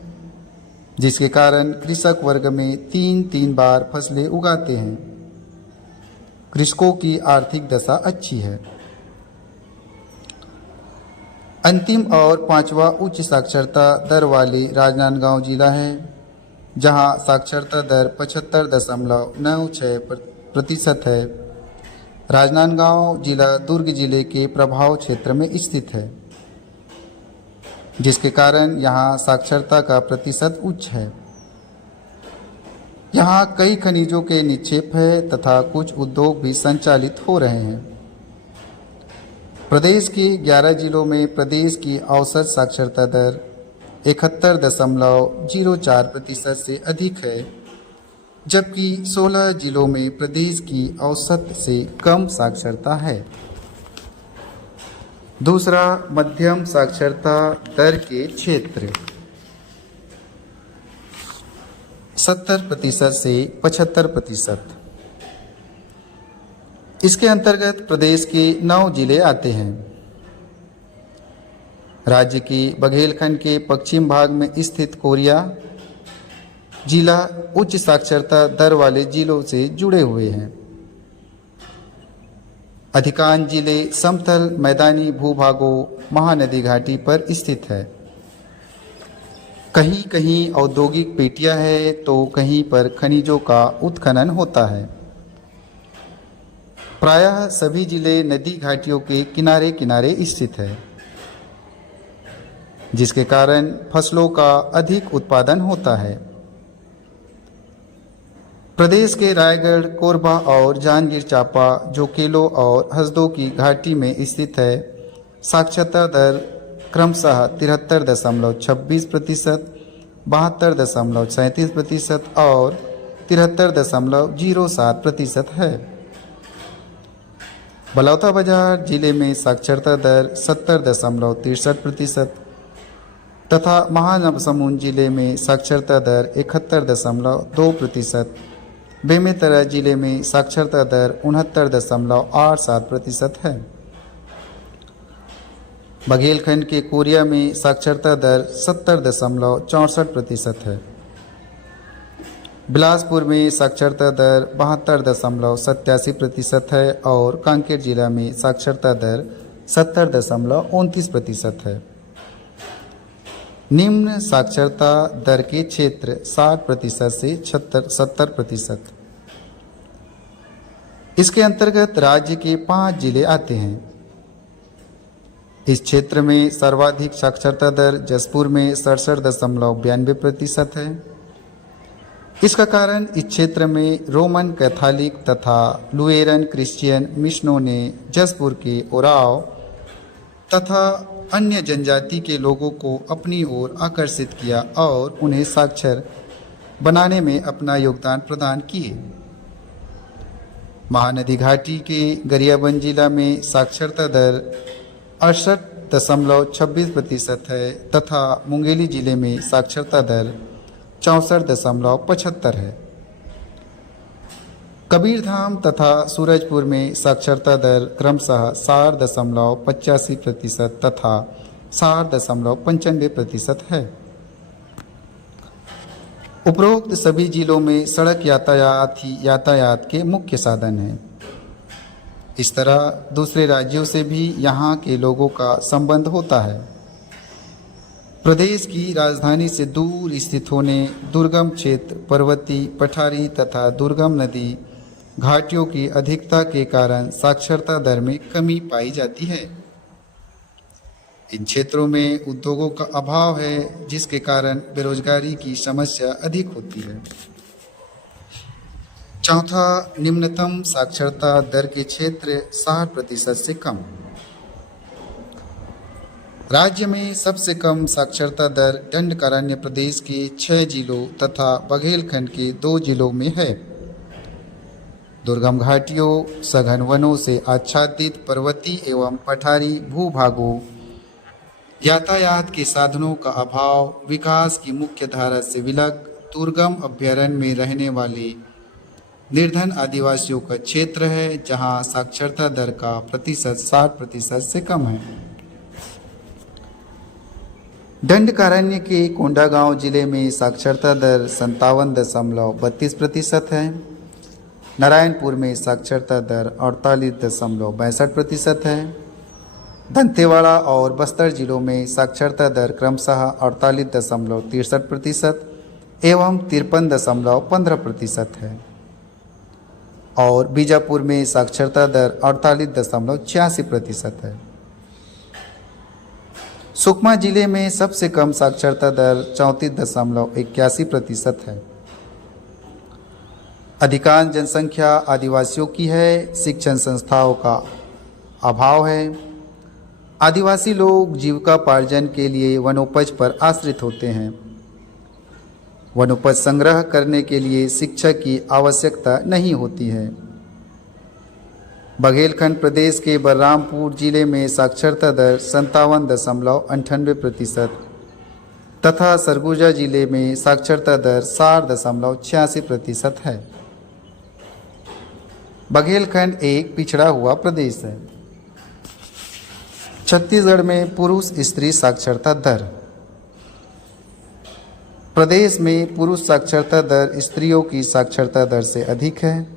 जिसके कारण कृषक वर्ग में तीन बार फसलें उगाते हैं। कृषकों की आर्थिक दशा अच्छी है। अंतिम और पांचवा उच्च साक्षरता दर वाली राजनांदगांव जिला है, जहां साक्षरता दर 75.96% है। राजनांदगांव जिला दुर्ग जिले के प्रभाव क्षेत्र में स्थित है, जिसके कारण यहाँ साक्षरता का प्रतिशत उच्च है। यहाँ कई खनिजों के निक्षेप है तथा कुछ उद्योग भी संचालित हो रहे हैं। प्रदेश के 11 जिलों में प्रदेश की औसत साक्षरता दर 71.04% से अधिक है, जबकि 16 जिलों में प्रदेश की औसत से कम साक्षरता है। दूसरा, मध्यम साक्षरता दर के क्षेत्र 70% से 75%। इसके अंतर्गत प्रदेश के 9 जिले आते हैं। राज्य की बघेलखंड के पश्चिम भाग में स्थित कोरिया जिला उच्च साक्षरता दर वाले जिलों से जुड़े हुए हैं। अधिकांश जिले समतल मैदानी भूभागों महानदी घाटी पर स्थित है। कहीं कहीं औद्योगिक पेटियां है तो कहीं पर खनिजों का उत्खनन होता है। प्रायः सभी जिले नदी घाटियों के किनारे किनारे स्थित है, जिसके कारण फसलों का अधिक उत्पादन होता है। प्रदेश के रायगढ़, कोरबा और जांजगीर चांपा, जो केलो और हसदो की घाटी में स्थित है, साक्षरता दर क्रमशः 73.26%, 72.37% और 73.07% है। बलौदाबाजार जिले में साक्षरता दर 70.63% तथा महासमुंद जिले में साक्षरता दर 71.2%, बेमेतरा जिले में साक्षरता दर 69.87% है। बघेलखंड के कोरिया में साक्षरता दर 70.64% है। बिलासपुर में साक्षरता दर 72.87% है और कांकेर जिला में साक्षरता दर 70.29% है। निम्न साक्षरता दर के क्षेत्र 60% से 70%। इसके अंतर्गत राज्य के 5 जिले आते हैं। इस क्षेत्र में सर्वाधिक साक्षरता दर जसपुर में 67.92% है। इसका कारण इस क्षेत्र में रोमन कैथोलिक तथा लुएरन क्रिश्चियन मिशनों ने जसपुर के ओराव तथा अन्य जनजाति के लोगों को अपनी ओर आकर्षित किया और उन्हें साक्षर बनाने में अपना योगदान प्रदान किए। महानदी घाटी के गरियाबंद जिला में साक्षरता दर 68.26% है तथा मुंगेली जिले में साक्षरता दर 64.75 है। कबीरधाम तथा सूरजपुर में साक्षरता दर क्रमशः 60.85% तथा 60.95% है। उपरोक्त सभी जिलों में सड़क यातायात ही यातायात के मुख्य साधन हैं। इस तरह दूसरे राज्यों से भी यहाँ के लोगों का संबंध होता है। प्रदेश की राजधानी से दूर स्थित होने, दुर्गम क्षेत्र, पर्वतीय, पठारी तथा दुर्गम नदी घाटियों की अधिकता के कारण साक्षरता दर में कमी पाई जाती है। इन क्षेत्रों में उद्योगों का अभाव है, जिसके कारण बेरोजगारी की समस्या अधिक होती है। चौथा, निम्नतम साक्षरता दर के क्षेत्र 60% से कम। राज्य में सबसे कम साक्षरता दर दंडकारण्य प्रदेश के 6 जिलों तथा बघेलखंड के 2 जिलों में है। दुर्गम घाटियों, सघन वनों से आच्छादित पर्वतीय एवं पठारी भूभागों, यातायात के साधनों का अभाव, विकास की मुख्य धारा से विलग दुर्गम अभ्यारण्य में रहने वाले निर्धन आदिवासियों का क्षेत्र है, जहां साक्षरता दर का प्रतिशत 60% से कम है। दंडकारण्य के कोंडागांव जिले में साक्षरता दर 57.32% है। नारायणपुर में साक्षरता दर 48.62% है। दंतेवाड़ा और बस्तर जिलों में साक्षरता दर क्रमशः 48.63% एवं 53.15% है और बीजापुर में साक्षरता दर 48.86% है। सुकमा जिले में सबसे कम साक्षरता दर 34.81% है। अधिकांश जनसंख्या आदिवासियों की है। शिक्षण संस्थाओं का अभाव है। आदिवासी लोग जीविकापार्जन के लिए वनोपज पर आश्रित होते हैं। वनोपज संग्रह करने के लिए शिक्षक की आवश्यकता नहीं होती है। बघेलखंड प्रदेश के बलरामपुर जिले में साक्षरता दर 57.98% तथा सरगुजा जिले में साक्षरता दर 60.86% है। बघेलखंड एक पिछड़ा हुआ प्रदेश है। छत्तीसगढ़ में पुरुष स्त्री साक्षरता दर। प्रदेश में पुरुष साक्षरता दर स्त्रियों की साक्षरता दर से अधिक है।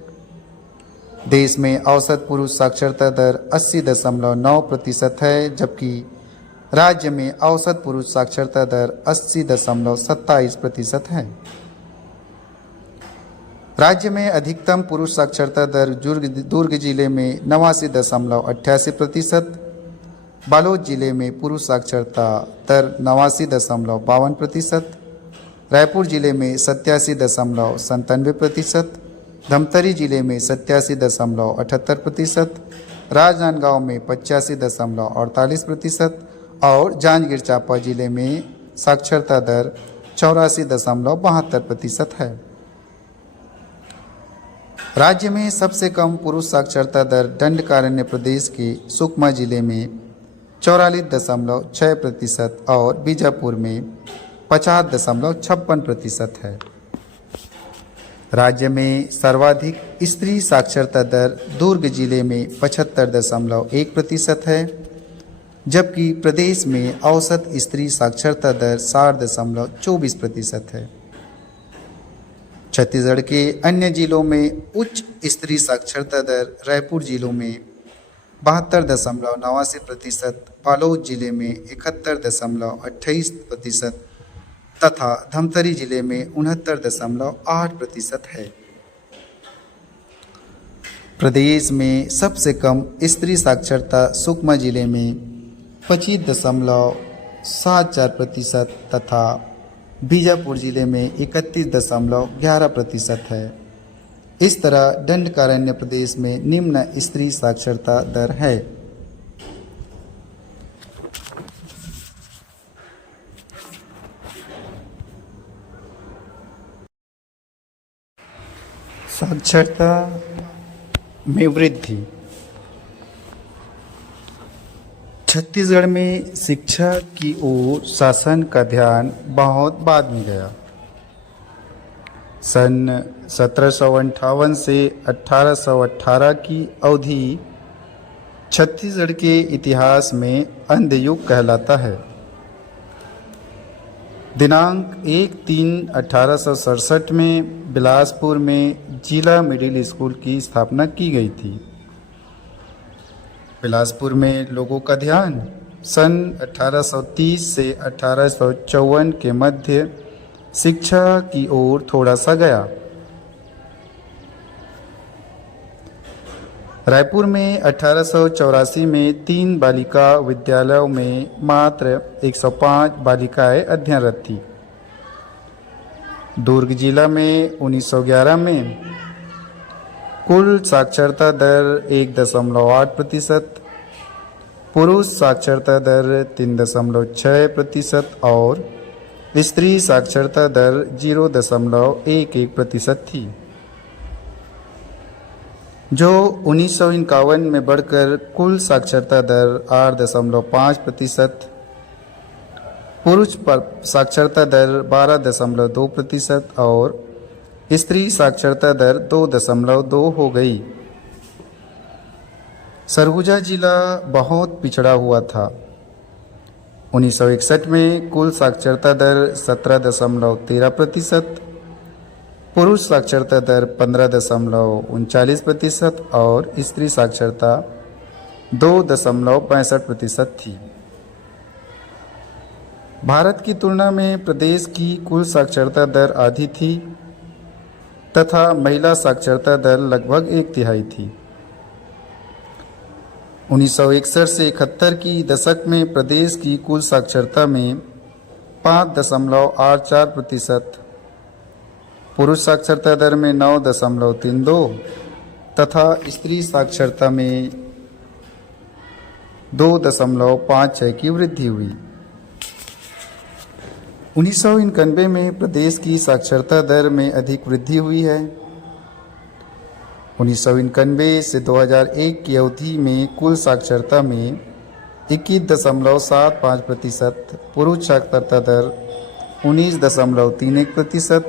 देश में औसत पुरुष साक्षरता दर 80.9% है, जबकि राज्य में औसत पुरुष साक्षरता दर 80.27% है। राज्य में अधिकतम पुरुष साक्षरता दर दुर्ग जिले में 89.88%, बालोद जिले में पुरुष साक्षरता दर 89.52%, रायपुर जिले में 87.97%, धमतरी जिले में 87.78%, राजनांदगांव में 85.48% और जांजगीर चांपा जिले में साक्षरता दर 84.72% है। राज्य में सबसे कम पुरुष साक्षरता दर दंडकारण्य प्रदेश के सुकमा जिले में 44.6% और बीजापुर में 50.56% है। राज्य में सर्वाधिक स्त्री साक्षरता दर दुर्ग जिले में 75.1% है, जबकि प्रदेश में औसत स्त्री साक्षरता दर 60.24% है। छत्तीसगढ़ के अन्य जिलों में उच्च स्त्री साक्षरता दर रायपुर जिलों में 72.89%, बालोद जिले में 71.28% तथा धमतरी जिले में 69.8% है। प्रदेश में सबसे कम स्त्री साक्षरता सुकमा जिले में 25.74% तथा बीजापुर जिले में 31.11% है। इस तरह दंडकारण्य प्रदेश में निम्न स्त्री साक्षरता दर है। साक्षरता में वृद्धि। छत्तीसगढ़ में शिक्षा की ओर शासन का ध्यान बहुत बाद में गया। सन 1758 से 1818 की अवधि छत्तीसगढ़ के इतिहास में अंधयुग कहलाता है। दिनांक 1/3/1867 में बिलासपुर में जिला मिडिल स्कूल की स्थापना की गई थी। बिलासपुर में लोगों का ध्यान सन 1830 से 1854 के मध्य शिक्षा की ओर थोड़ा सा गया। रायपुर में 1884 में 3 बालिका विद्यालयों में मात्र 105 बालिकाएं अध्ययनरत थी। दुर्ग जिला में 1911 में कुल साक्षरता दर 1.8%, पुरुष साक्षरता दर 3.6% और स्त्री साक्षरता दर 0.11% थी, जो 1951 में बढ़कर कुल साक्षरता दर 8.5%, पुरुष साक्षरता दर 12.2% और स्त्री साक्षरता दर 2.2 हो गई। सरगुजा जिला बहुत पिछड़ा हुआ था। 1961 में कुल साक्षरता दर 17.13%, पुरुष साक्षरता दर 15.39% और स्त्री साक्षरता 2.65% थी। भारत की तुलना में प्रदेश की कुल साक्षरता दर आधी थी तथा महिला साक्षरता दर लगभग 1/3 थी। 1961 से 71 की दशक में प्रदेश की कुल साक्षरता में 5.84%, पुरुष साक्षरता दर में 9.32 तथा स्त्री साक्षरता में 2.56 की वृद्धि हुई। 1991 में प्रदेश की साक्षरता दर में अधिक वृद्धि हुई है। 1991 से 2001 की अवधि में कुल साक्षरता में 21.75%, पुरुष साक्षरता दर 19.31%,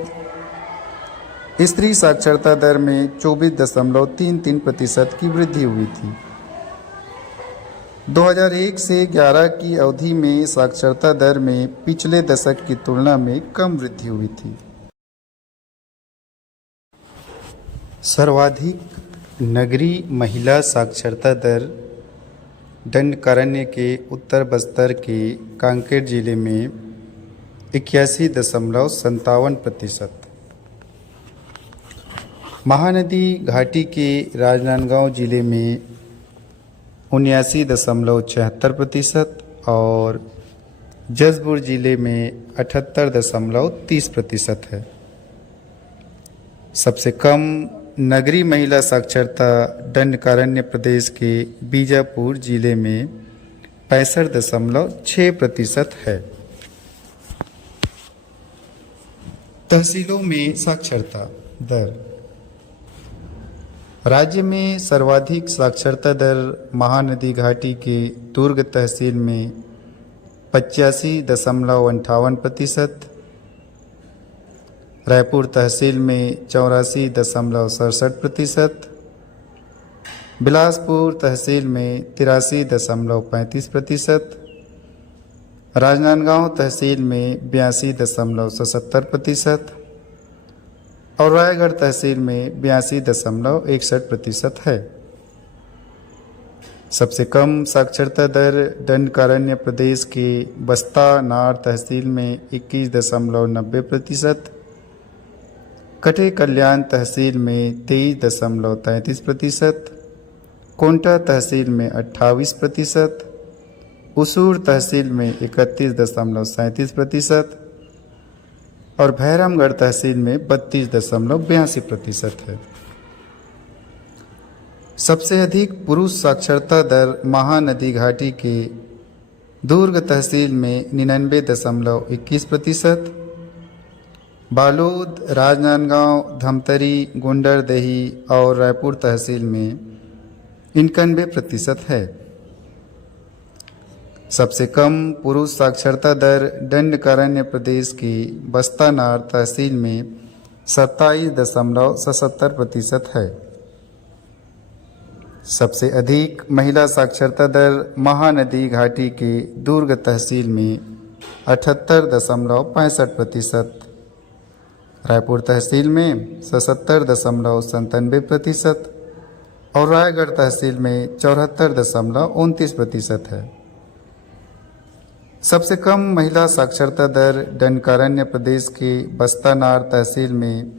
स्त्री साक्षरता दर में 24.33% की वृद्धि हुई थी। 2001 से 11 की अवधि में साक्षरता दर में पिछले दशक की तुलना में कम वृद्धि हुई थी। सर्वाधिक नगरीय महिला साक्षरता दर दंडकारण्य के उत्तर बस्तर के कांकेर जिले में 81.57%, महानदी घाटी के राजनांदगांव जिले में 79.76% और जसपुर जिले में 78.30% है। सबसे कम नगरीय महिला साक्षरता दंडकारण्य प्रदेश के बीजापुर जिले में 65.6% है। तहसीलों में साक्षरता दर। राज्य में सर्वाधिक साक्षरता दर महानदी घाटी के दुर्ग तहसील में 85.58%, रायपुर तहसील में 84.67%, बिलासपुर तहसील में 83.35%, राजनांदगांव तहसील में 82.77% और रायगढ़ तहसील में 82.61% है। सबसे कम साक्षरता दर दंडकारण्य प्रदेश के बस्ता नार तहसील में 21.90%, कटे कल्याण तहसील में 23.33%, कोंटा तहसील में 28%, उसूर तहसील में 31.37% और भैरमगढ़ तहसील में 32.82% है। सबसे अधिक पुरुष साक्षरता दर महानदी घाटी के दुर्ग तहसील में 99.21%, बालोद, राजनांदगांव, धमतरी, गुंडरदेही और रायपुर तहसील में 91% है। सबसे कम पुरुष साक्षरता दर दंडकारण्य प्रदेश की बस्तानार तहसील में 27.77% है। सबसे अधिक महिला साक्षरता दर महानदी घाटी के दुर्ग तहसील में 78.65%, रायपुर तहसील में 77.97% और रायगढ़ तहसील में 74.29% है। सबसे कम महिला साक्षरता दर दंडकारण्य प्रदेश के बस्तानार तहसील में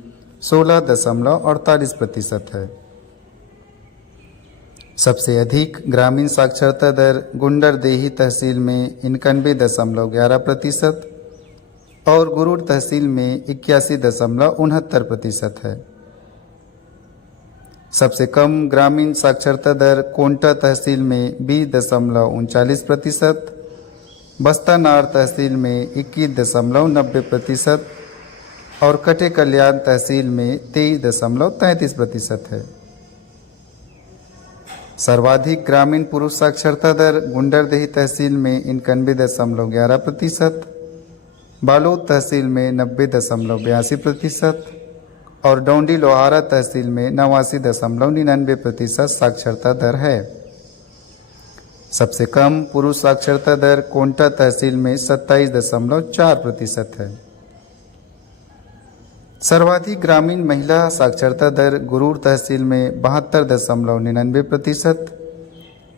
16.48% है। सबसे अधिक ग्रामीण साक्षरता दर गुंडरदेही तहसील में 91.11% और गुरूर तहसील में 81.69% है। सबसे कम ग्रामीण साक्षरता दर कोंटा तहसील में 20.39%, बस्तानार तहसील में 21.90% और कटे कल्याण तहसील में 23.33% है। सर्वाधिक ग्रामीण पुरुष साक्षरता दर गुंडरदेही तहसील में 91.11%, बालोद तहसील में 90.82% और डोंडी लोहारा तहसील में 89.99% साक्षरता दर है। सबसे कम पुरुष साक्षरता दर कोंटा तहसील में 27.4% है। सर्वाधिक ग्रामीण महिला साक्षरता दर गुरूर तहसील में 72.99%,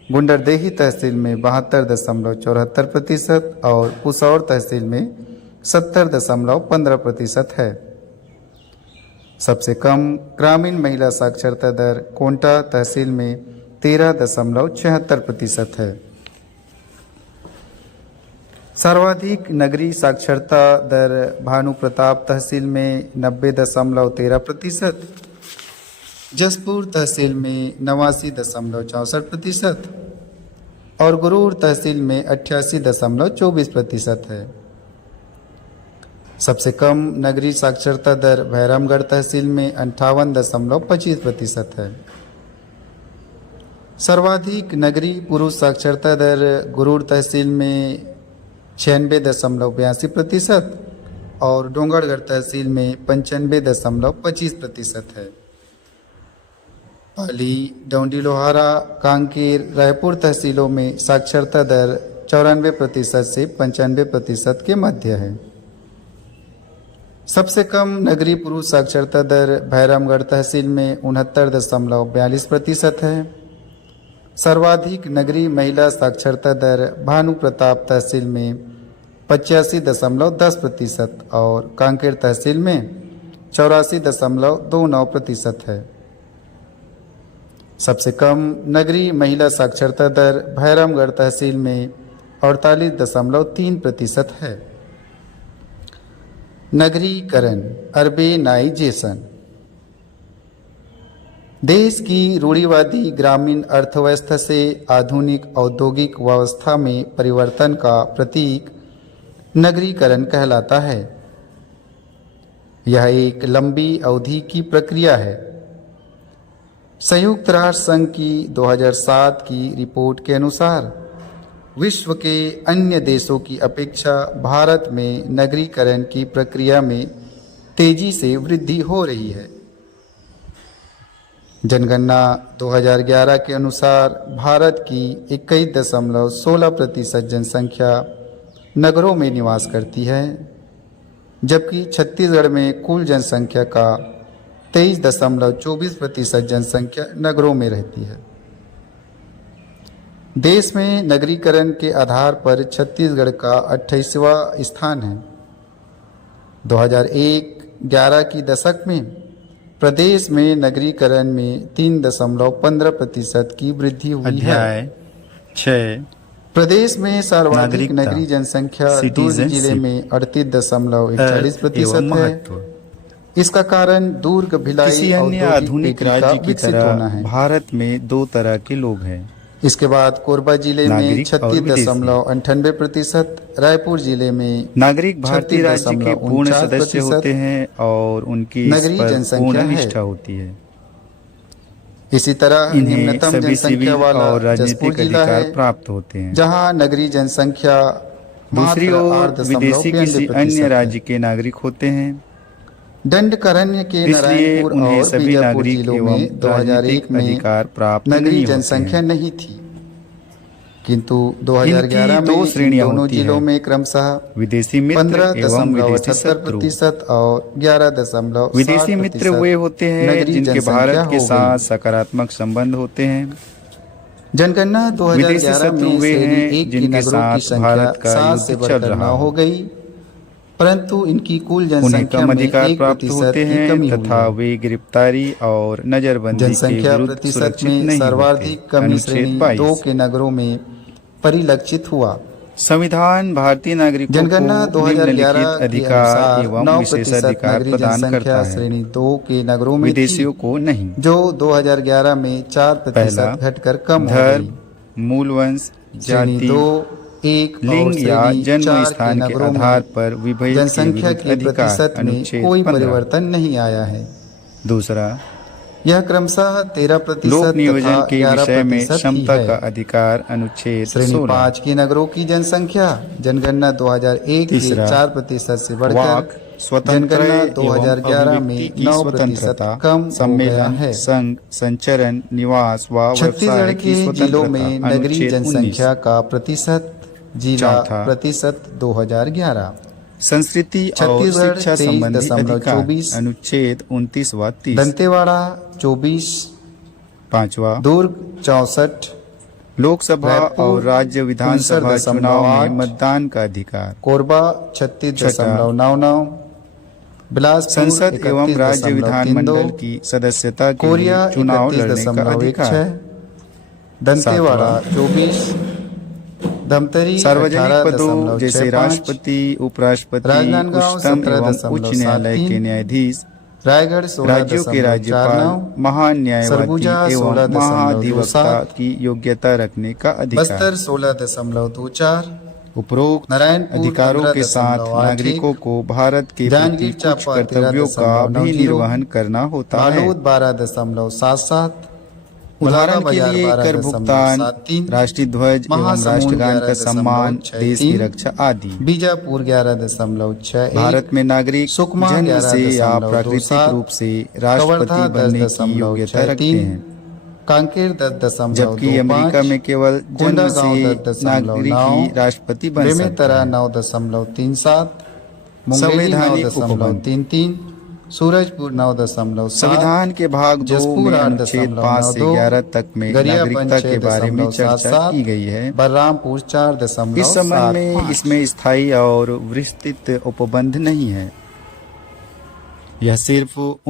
गुंडरदेही तहसील में 72.74% और पुसौर तहसील में 70.15% है। सबसे कम ग्रामीण महिला साक्षरता दर कोंटा तहसील में 13.76% है। सर्वाधिक नगरीय साक्षरता दर भानु प्रताप तहसील में 90.13%, जसपुर तहसील में 89.64% और गुरूर तहसील में 88.24% है। सबसे कम नगरीय साक्षरता दर भैरमगढ़ तहसील में 58.25% है। सर्वाधिक नगरीय पुरुष साक्षरता दर गुरूर तहसील में 96.82% और डोंगरगढ़ तहसील में 95.25% है। पाली, डोंडी लोहारा, कांकेर, रायपुर तहसीलों में साक्षरता दर 94% से 95% के मध्य है। सबसे कम नगरीय पुरुष साक्षरता दर भैरमगढ़ तहसील में 69.42% है। सर्वाधिक नगरीय महिला साक्षरता दर भानु प्रताप तहसील में 85.10% और कांकेर तहसील में 84.29% है। सबसे कम नगरीय महिला साक्षरता दर भैरमगढ़ तहसील में 48.3% है। नगरीकरण अर्बेनाइजेशन देश की रूढ़िवादी ग्रामीण अर्थव्यवस्था से आधुनिक औद्योगिक व्यवस्था में परिवर्तन का प्रतीक नगरीकरण कहलाता है। यह एक लंबी अवधि की प्रक्रिया है। संयुक्त राष्ट्र संघ की 2007 की रिपोर्ट के अनुसार विश्व के अन्य देशों की अपेक्षा भारत में नगरीकरण की प्रक्रिया में तेजी से वृद्धि हो रही है। जनगणना 2011 के अनुसार भारत की 21.16% जनसंख्या नगरों में निवास करती है, जबकि छत्तीसगढ़ में कुल जनसंख्या का 23.24% जनसंख्या नगरों में रहती है। देश में नगरीकरण के आधार पर छत्तीसगढ़ का 28वां स्थान है। 2001-11 की दशक में प्रदेश में नगरीकरण में 3.15% की वृद्धि हुई है। 6 प्रदेश में सर्वाधिक नगरीय जनसंख्या दुर्ग जिले में 38.41% है। इसका कारण दुर्ग भिलाई किसी अन्य आधुनिक राज्य की तरह भारत में 2 तरह के लोग हैं। इसके बाद कोरबा जिले में 36.98%, रायपुर जिले में नागरिक भारतीय राज्य के पूर्ण सदस्य होते हैं और उनकी नगरीय जनसंख्या निष्ठा होती है। इसी तरह निम्नतम जनसंख्या वाला और जसपुर राजनीतिक जिला अधिकार है, प्राप्त होते हैं। जहां नगरीय जनसंख्या दूसरी ओर विदेशी किसी अन्य राज्य के नागरिक होते हैं, दंडकारण्य के इसलिए नारायणपुर उन्हें और सभी बीजापुर नागरिक जिलों एवं में 2001 में अधिकार प्राप्त नगरीय नहीं होते जनसंख्या हैं। नहीं थी, किंतु 2011 इनकी 2 में श्रेणियां दोनों होती जिलों हैं, में क्रमशः विदेशी मित्र एवं विदेशी शत्रु। 15.78% और 11.7% विदेशी मित्र वे होते हैं जिनके भारत के साथ सकारात्मक संबंध होते हैं। जनगणना विदेशी 2011 शत्रु में वे श्रेणी हैं 1 की जिनके नगरों की साथ संख्या भारत का 7 से युद्ध चल बढ़कर 9 रहा हो हो। गई। परंतु इनकी कुल उन्हें जनसंख्या कम में अधिकार 1% प्राप्त होते की हैं कमी हुई तथा है। वे गिरफ्तारी और नजरबंदी के जनसंख्या विरुद्ध प्रतिशत सुरक्षित में नहीं होते। सर्वाधिक कमी अनुच्छेद श्रेणी 2 22 के नगरों में परिलक्षित हुआ। संविधान भारतीय नागरिकों जनगणना को निम्नलिखित 2011 के अधिकार अनुसार एवं 9% विशेषाधिकार नगरीय प्रदान जनसंख्या करता है, श्रेणी 2 के नगरों में थी, विदेशियों को नहीं। जो 2011 में 4% पहला, घटकर कम हो धर्म, गई। मूलवंश, श्रेणी जाति, 2, 1 और लिंग या श्रेणी जन्म 4 के स्थान के नगरों आधार में पर विभेद के जनसंख्या विरुद्ध के अधिकार। प्रतिशत में अनुच्छेद कोई 15। परिवर्तन नहीं आया है। दूसरा, यह क्रमशः 13% लोक नियोजन तथा के विषय में 11% ही क्षमता है। का अधिकार। अनुच्छेद श्रेणी 16। 5 के नगरों की जनसंख्या जनगणना 2001 के तीसरा, 4% से बढ़कर वाक स्वतंत्रता जनगणना एवं 2011 में अभिव्यक्ति की 9% स्वतंत्रता, कम हो गया सम्मेलन, है। संघ, संचरण, निवास व छत्तीसगढ़ व्यवसाय की के जिलों में स्वतंत्रता। नगरीय अनुच्छेद 19। जनसंख्या का प्रतिशत जिला चौथा, प्रतिशत 2011। संस्कृति और छत्तीसगढ़ शिक्षा संबंधी अधिकार। 23.24, अनुच्छेद 29 व 30। दंतेवाड़ा 24, पांचवा, दुर्ग 64, लोकसभा रायपुर और राज्य विधानसभा चुनाव में 59.8, मतदान का अधिकार। कोरबा 36.99, बिलासपुर संसद एवं राज्य विधानमंडल 31.32, की सदस्यता के कोरिया लिए चुनाव लड़ने का अधिकार। 31.16, दंतेवाड़ा 24, धमतरी सार्वजनिक पदों जैसे 18.65, राष्ट्रपति, उपराष्ट्रपति, राजनांदगांव उच्चतम एवं उच्च न्यायालय के 17.73, न्यायाधीश, रायगढ़ राज्यों के राज्यपाल, 16.49, महान न्यायवादी सरगुजा एवं 16.27, महाधिवक्ता की योग्यता रखने का अधिकार। बस्तर 16.24, उपरोक्त नारायणपुर अधिकारों के साथ 15.81, नागरिकों को भारत के प्रति जांजगीर कुछ चांपा कर्तव्यों का भी 13.90, निर्वहन करना होता है। बालोद 12.77, उदाहरण के लिए कर भुगतान, 12.73, राष्ट्रीय ध्वज एवं महासमुंद राष्ट्रगान का सम्मान, 11.63, देश की रक्षा आदि। बीजापुर 11.61, भारत में नागरिक सुकमा जन्म से या 11.27, प्राकृतिक रूप से राष्ट्रपति बनने की योग्यता रखते हैं, कांकेर 10.25, जबकि अमेरिका में केवल जन्म कोंडागांव से 10.9, नागरिक ही राष्ट्रपति बन सकता बेमेतरा है। 9.37, मुंगेली संवैधानिक उपबंध। 9.33, सूरजपुर 9.7, संविधान के भाग 2 जसपुर में अनुच्छेद 5 से 11 तक में नागरिकता के बारे में चर्चा की गई है। बलरामपुर 4.7, इस संबंध में इसमें स्थायी और विस्तृत उपबंध नहीं है। यह सिर्फ उन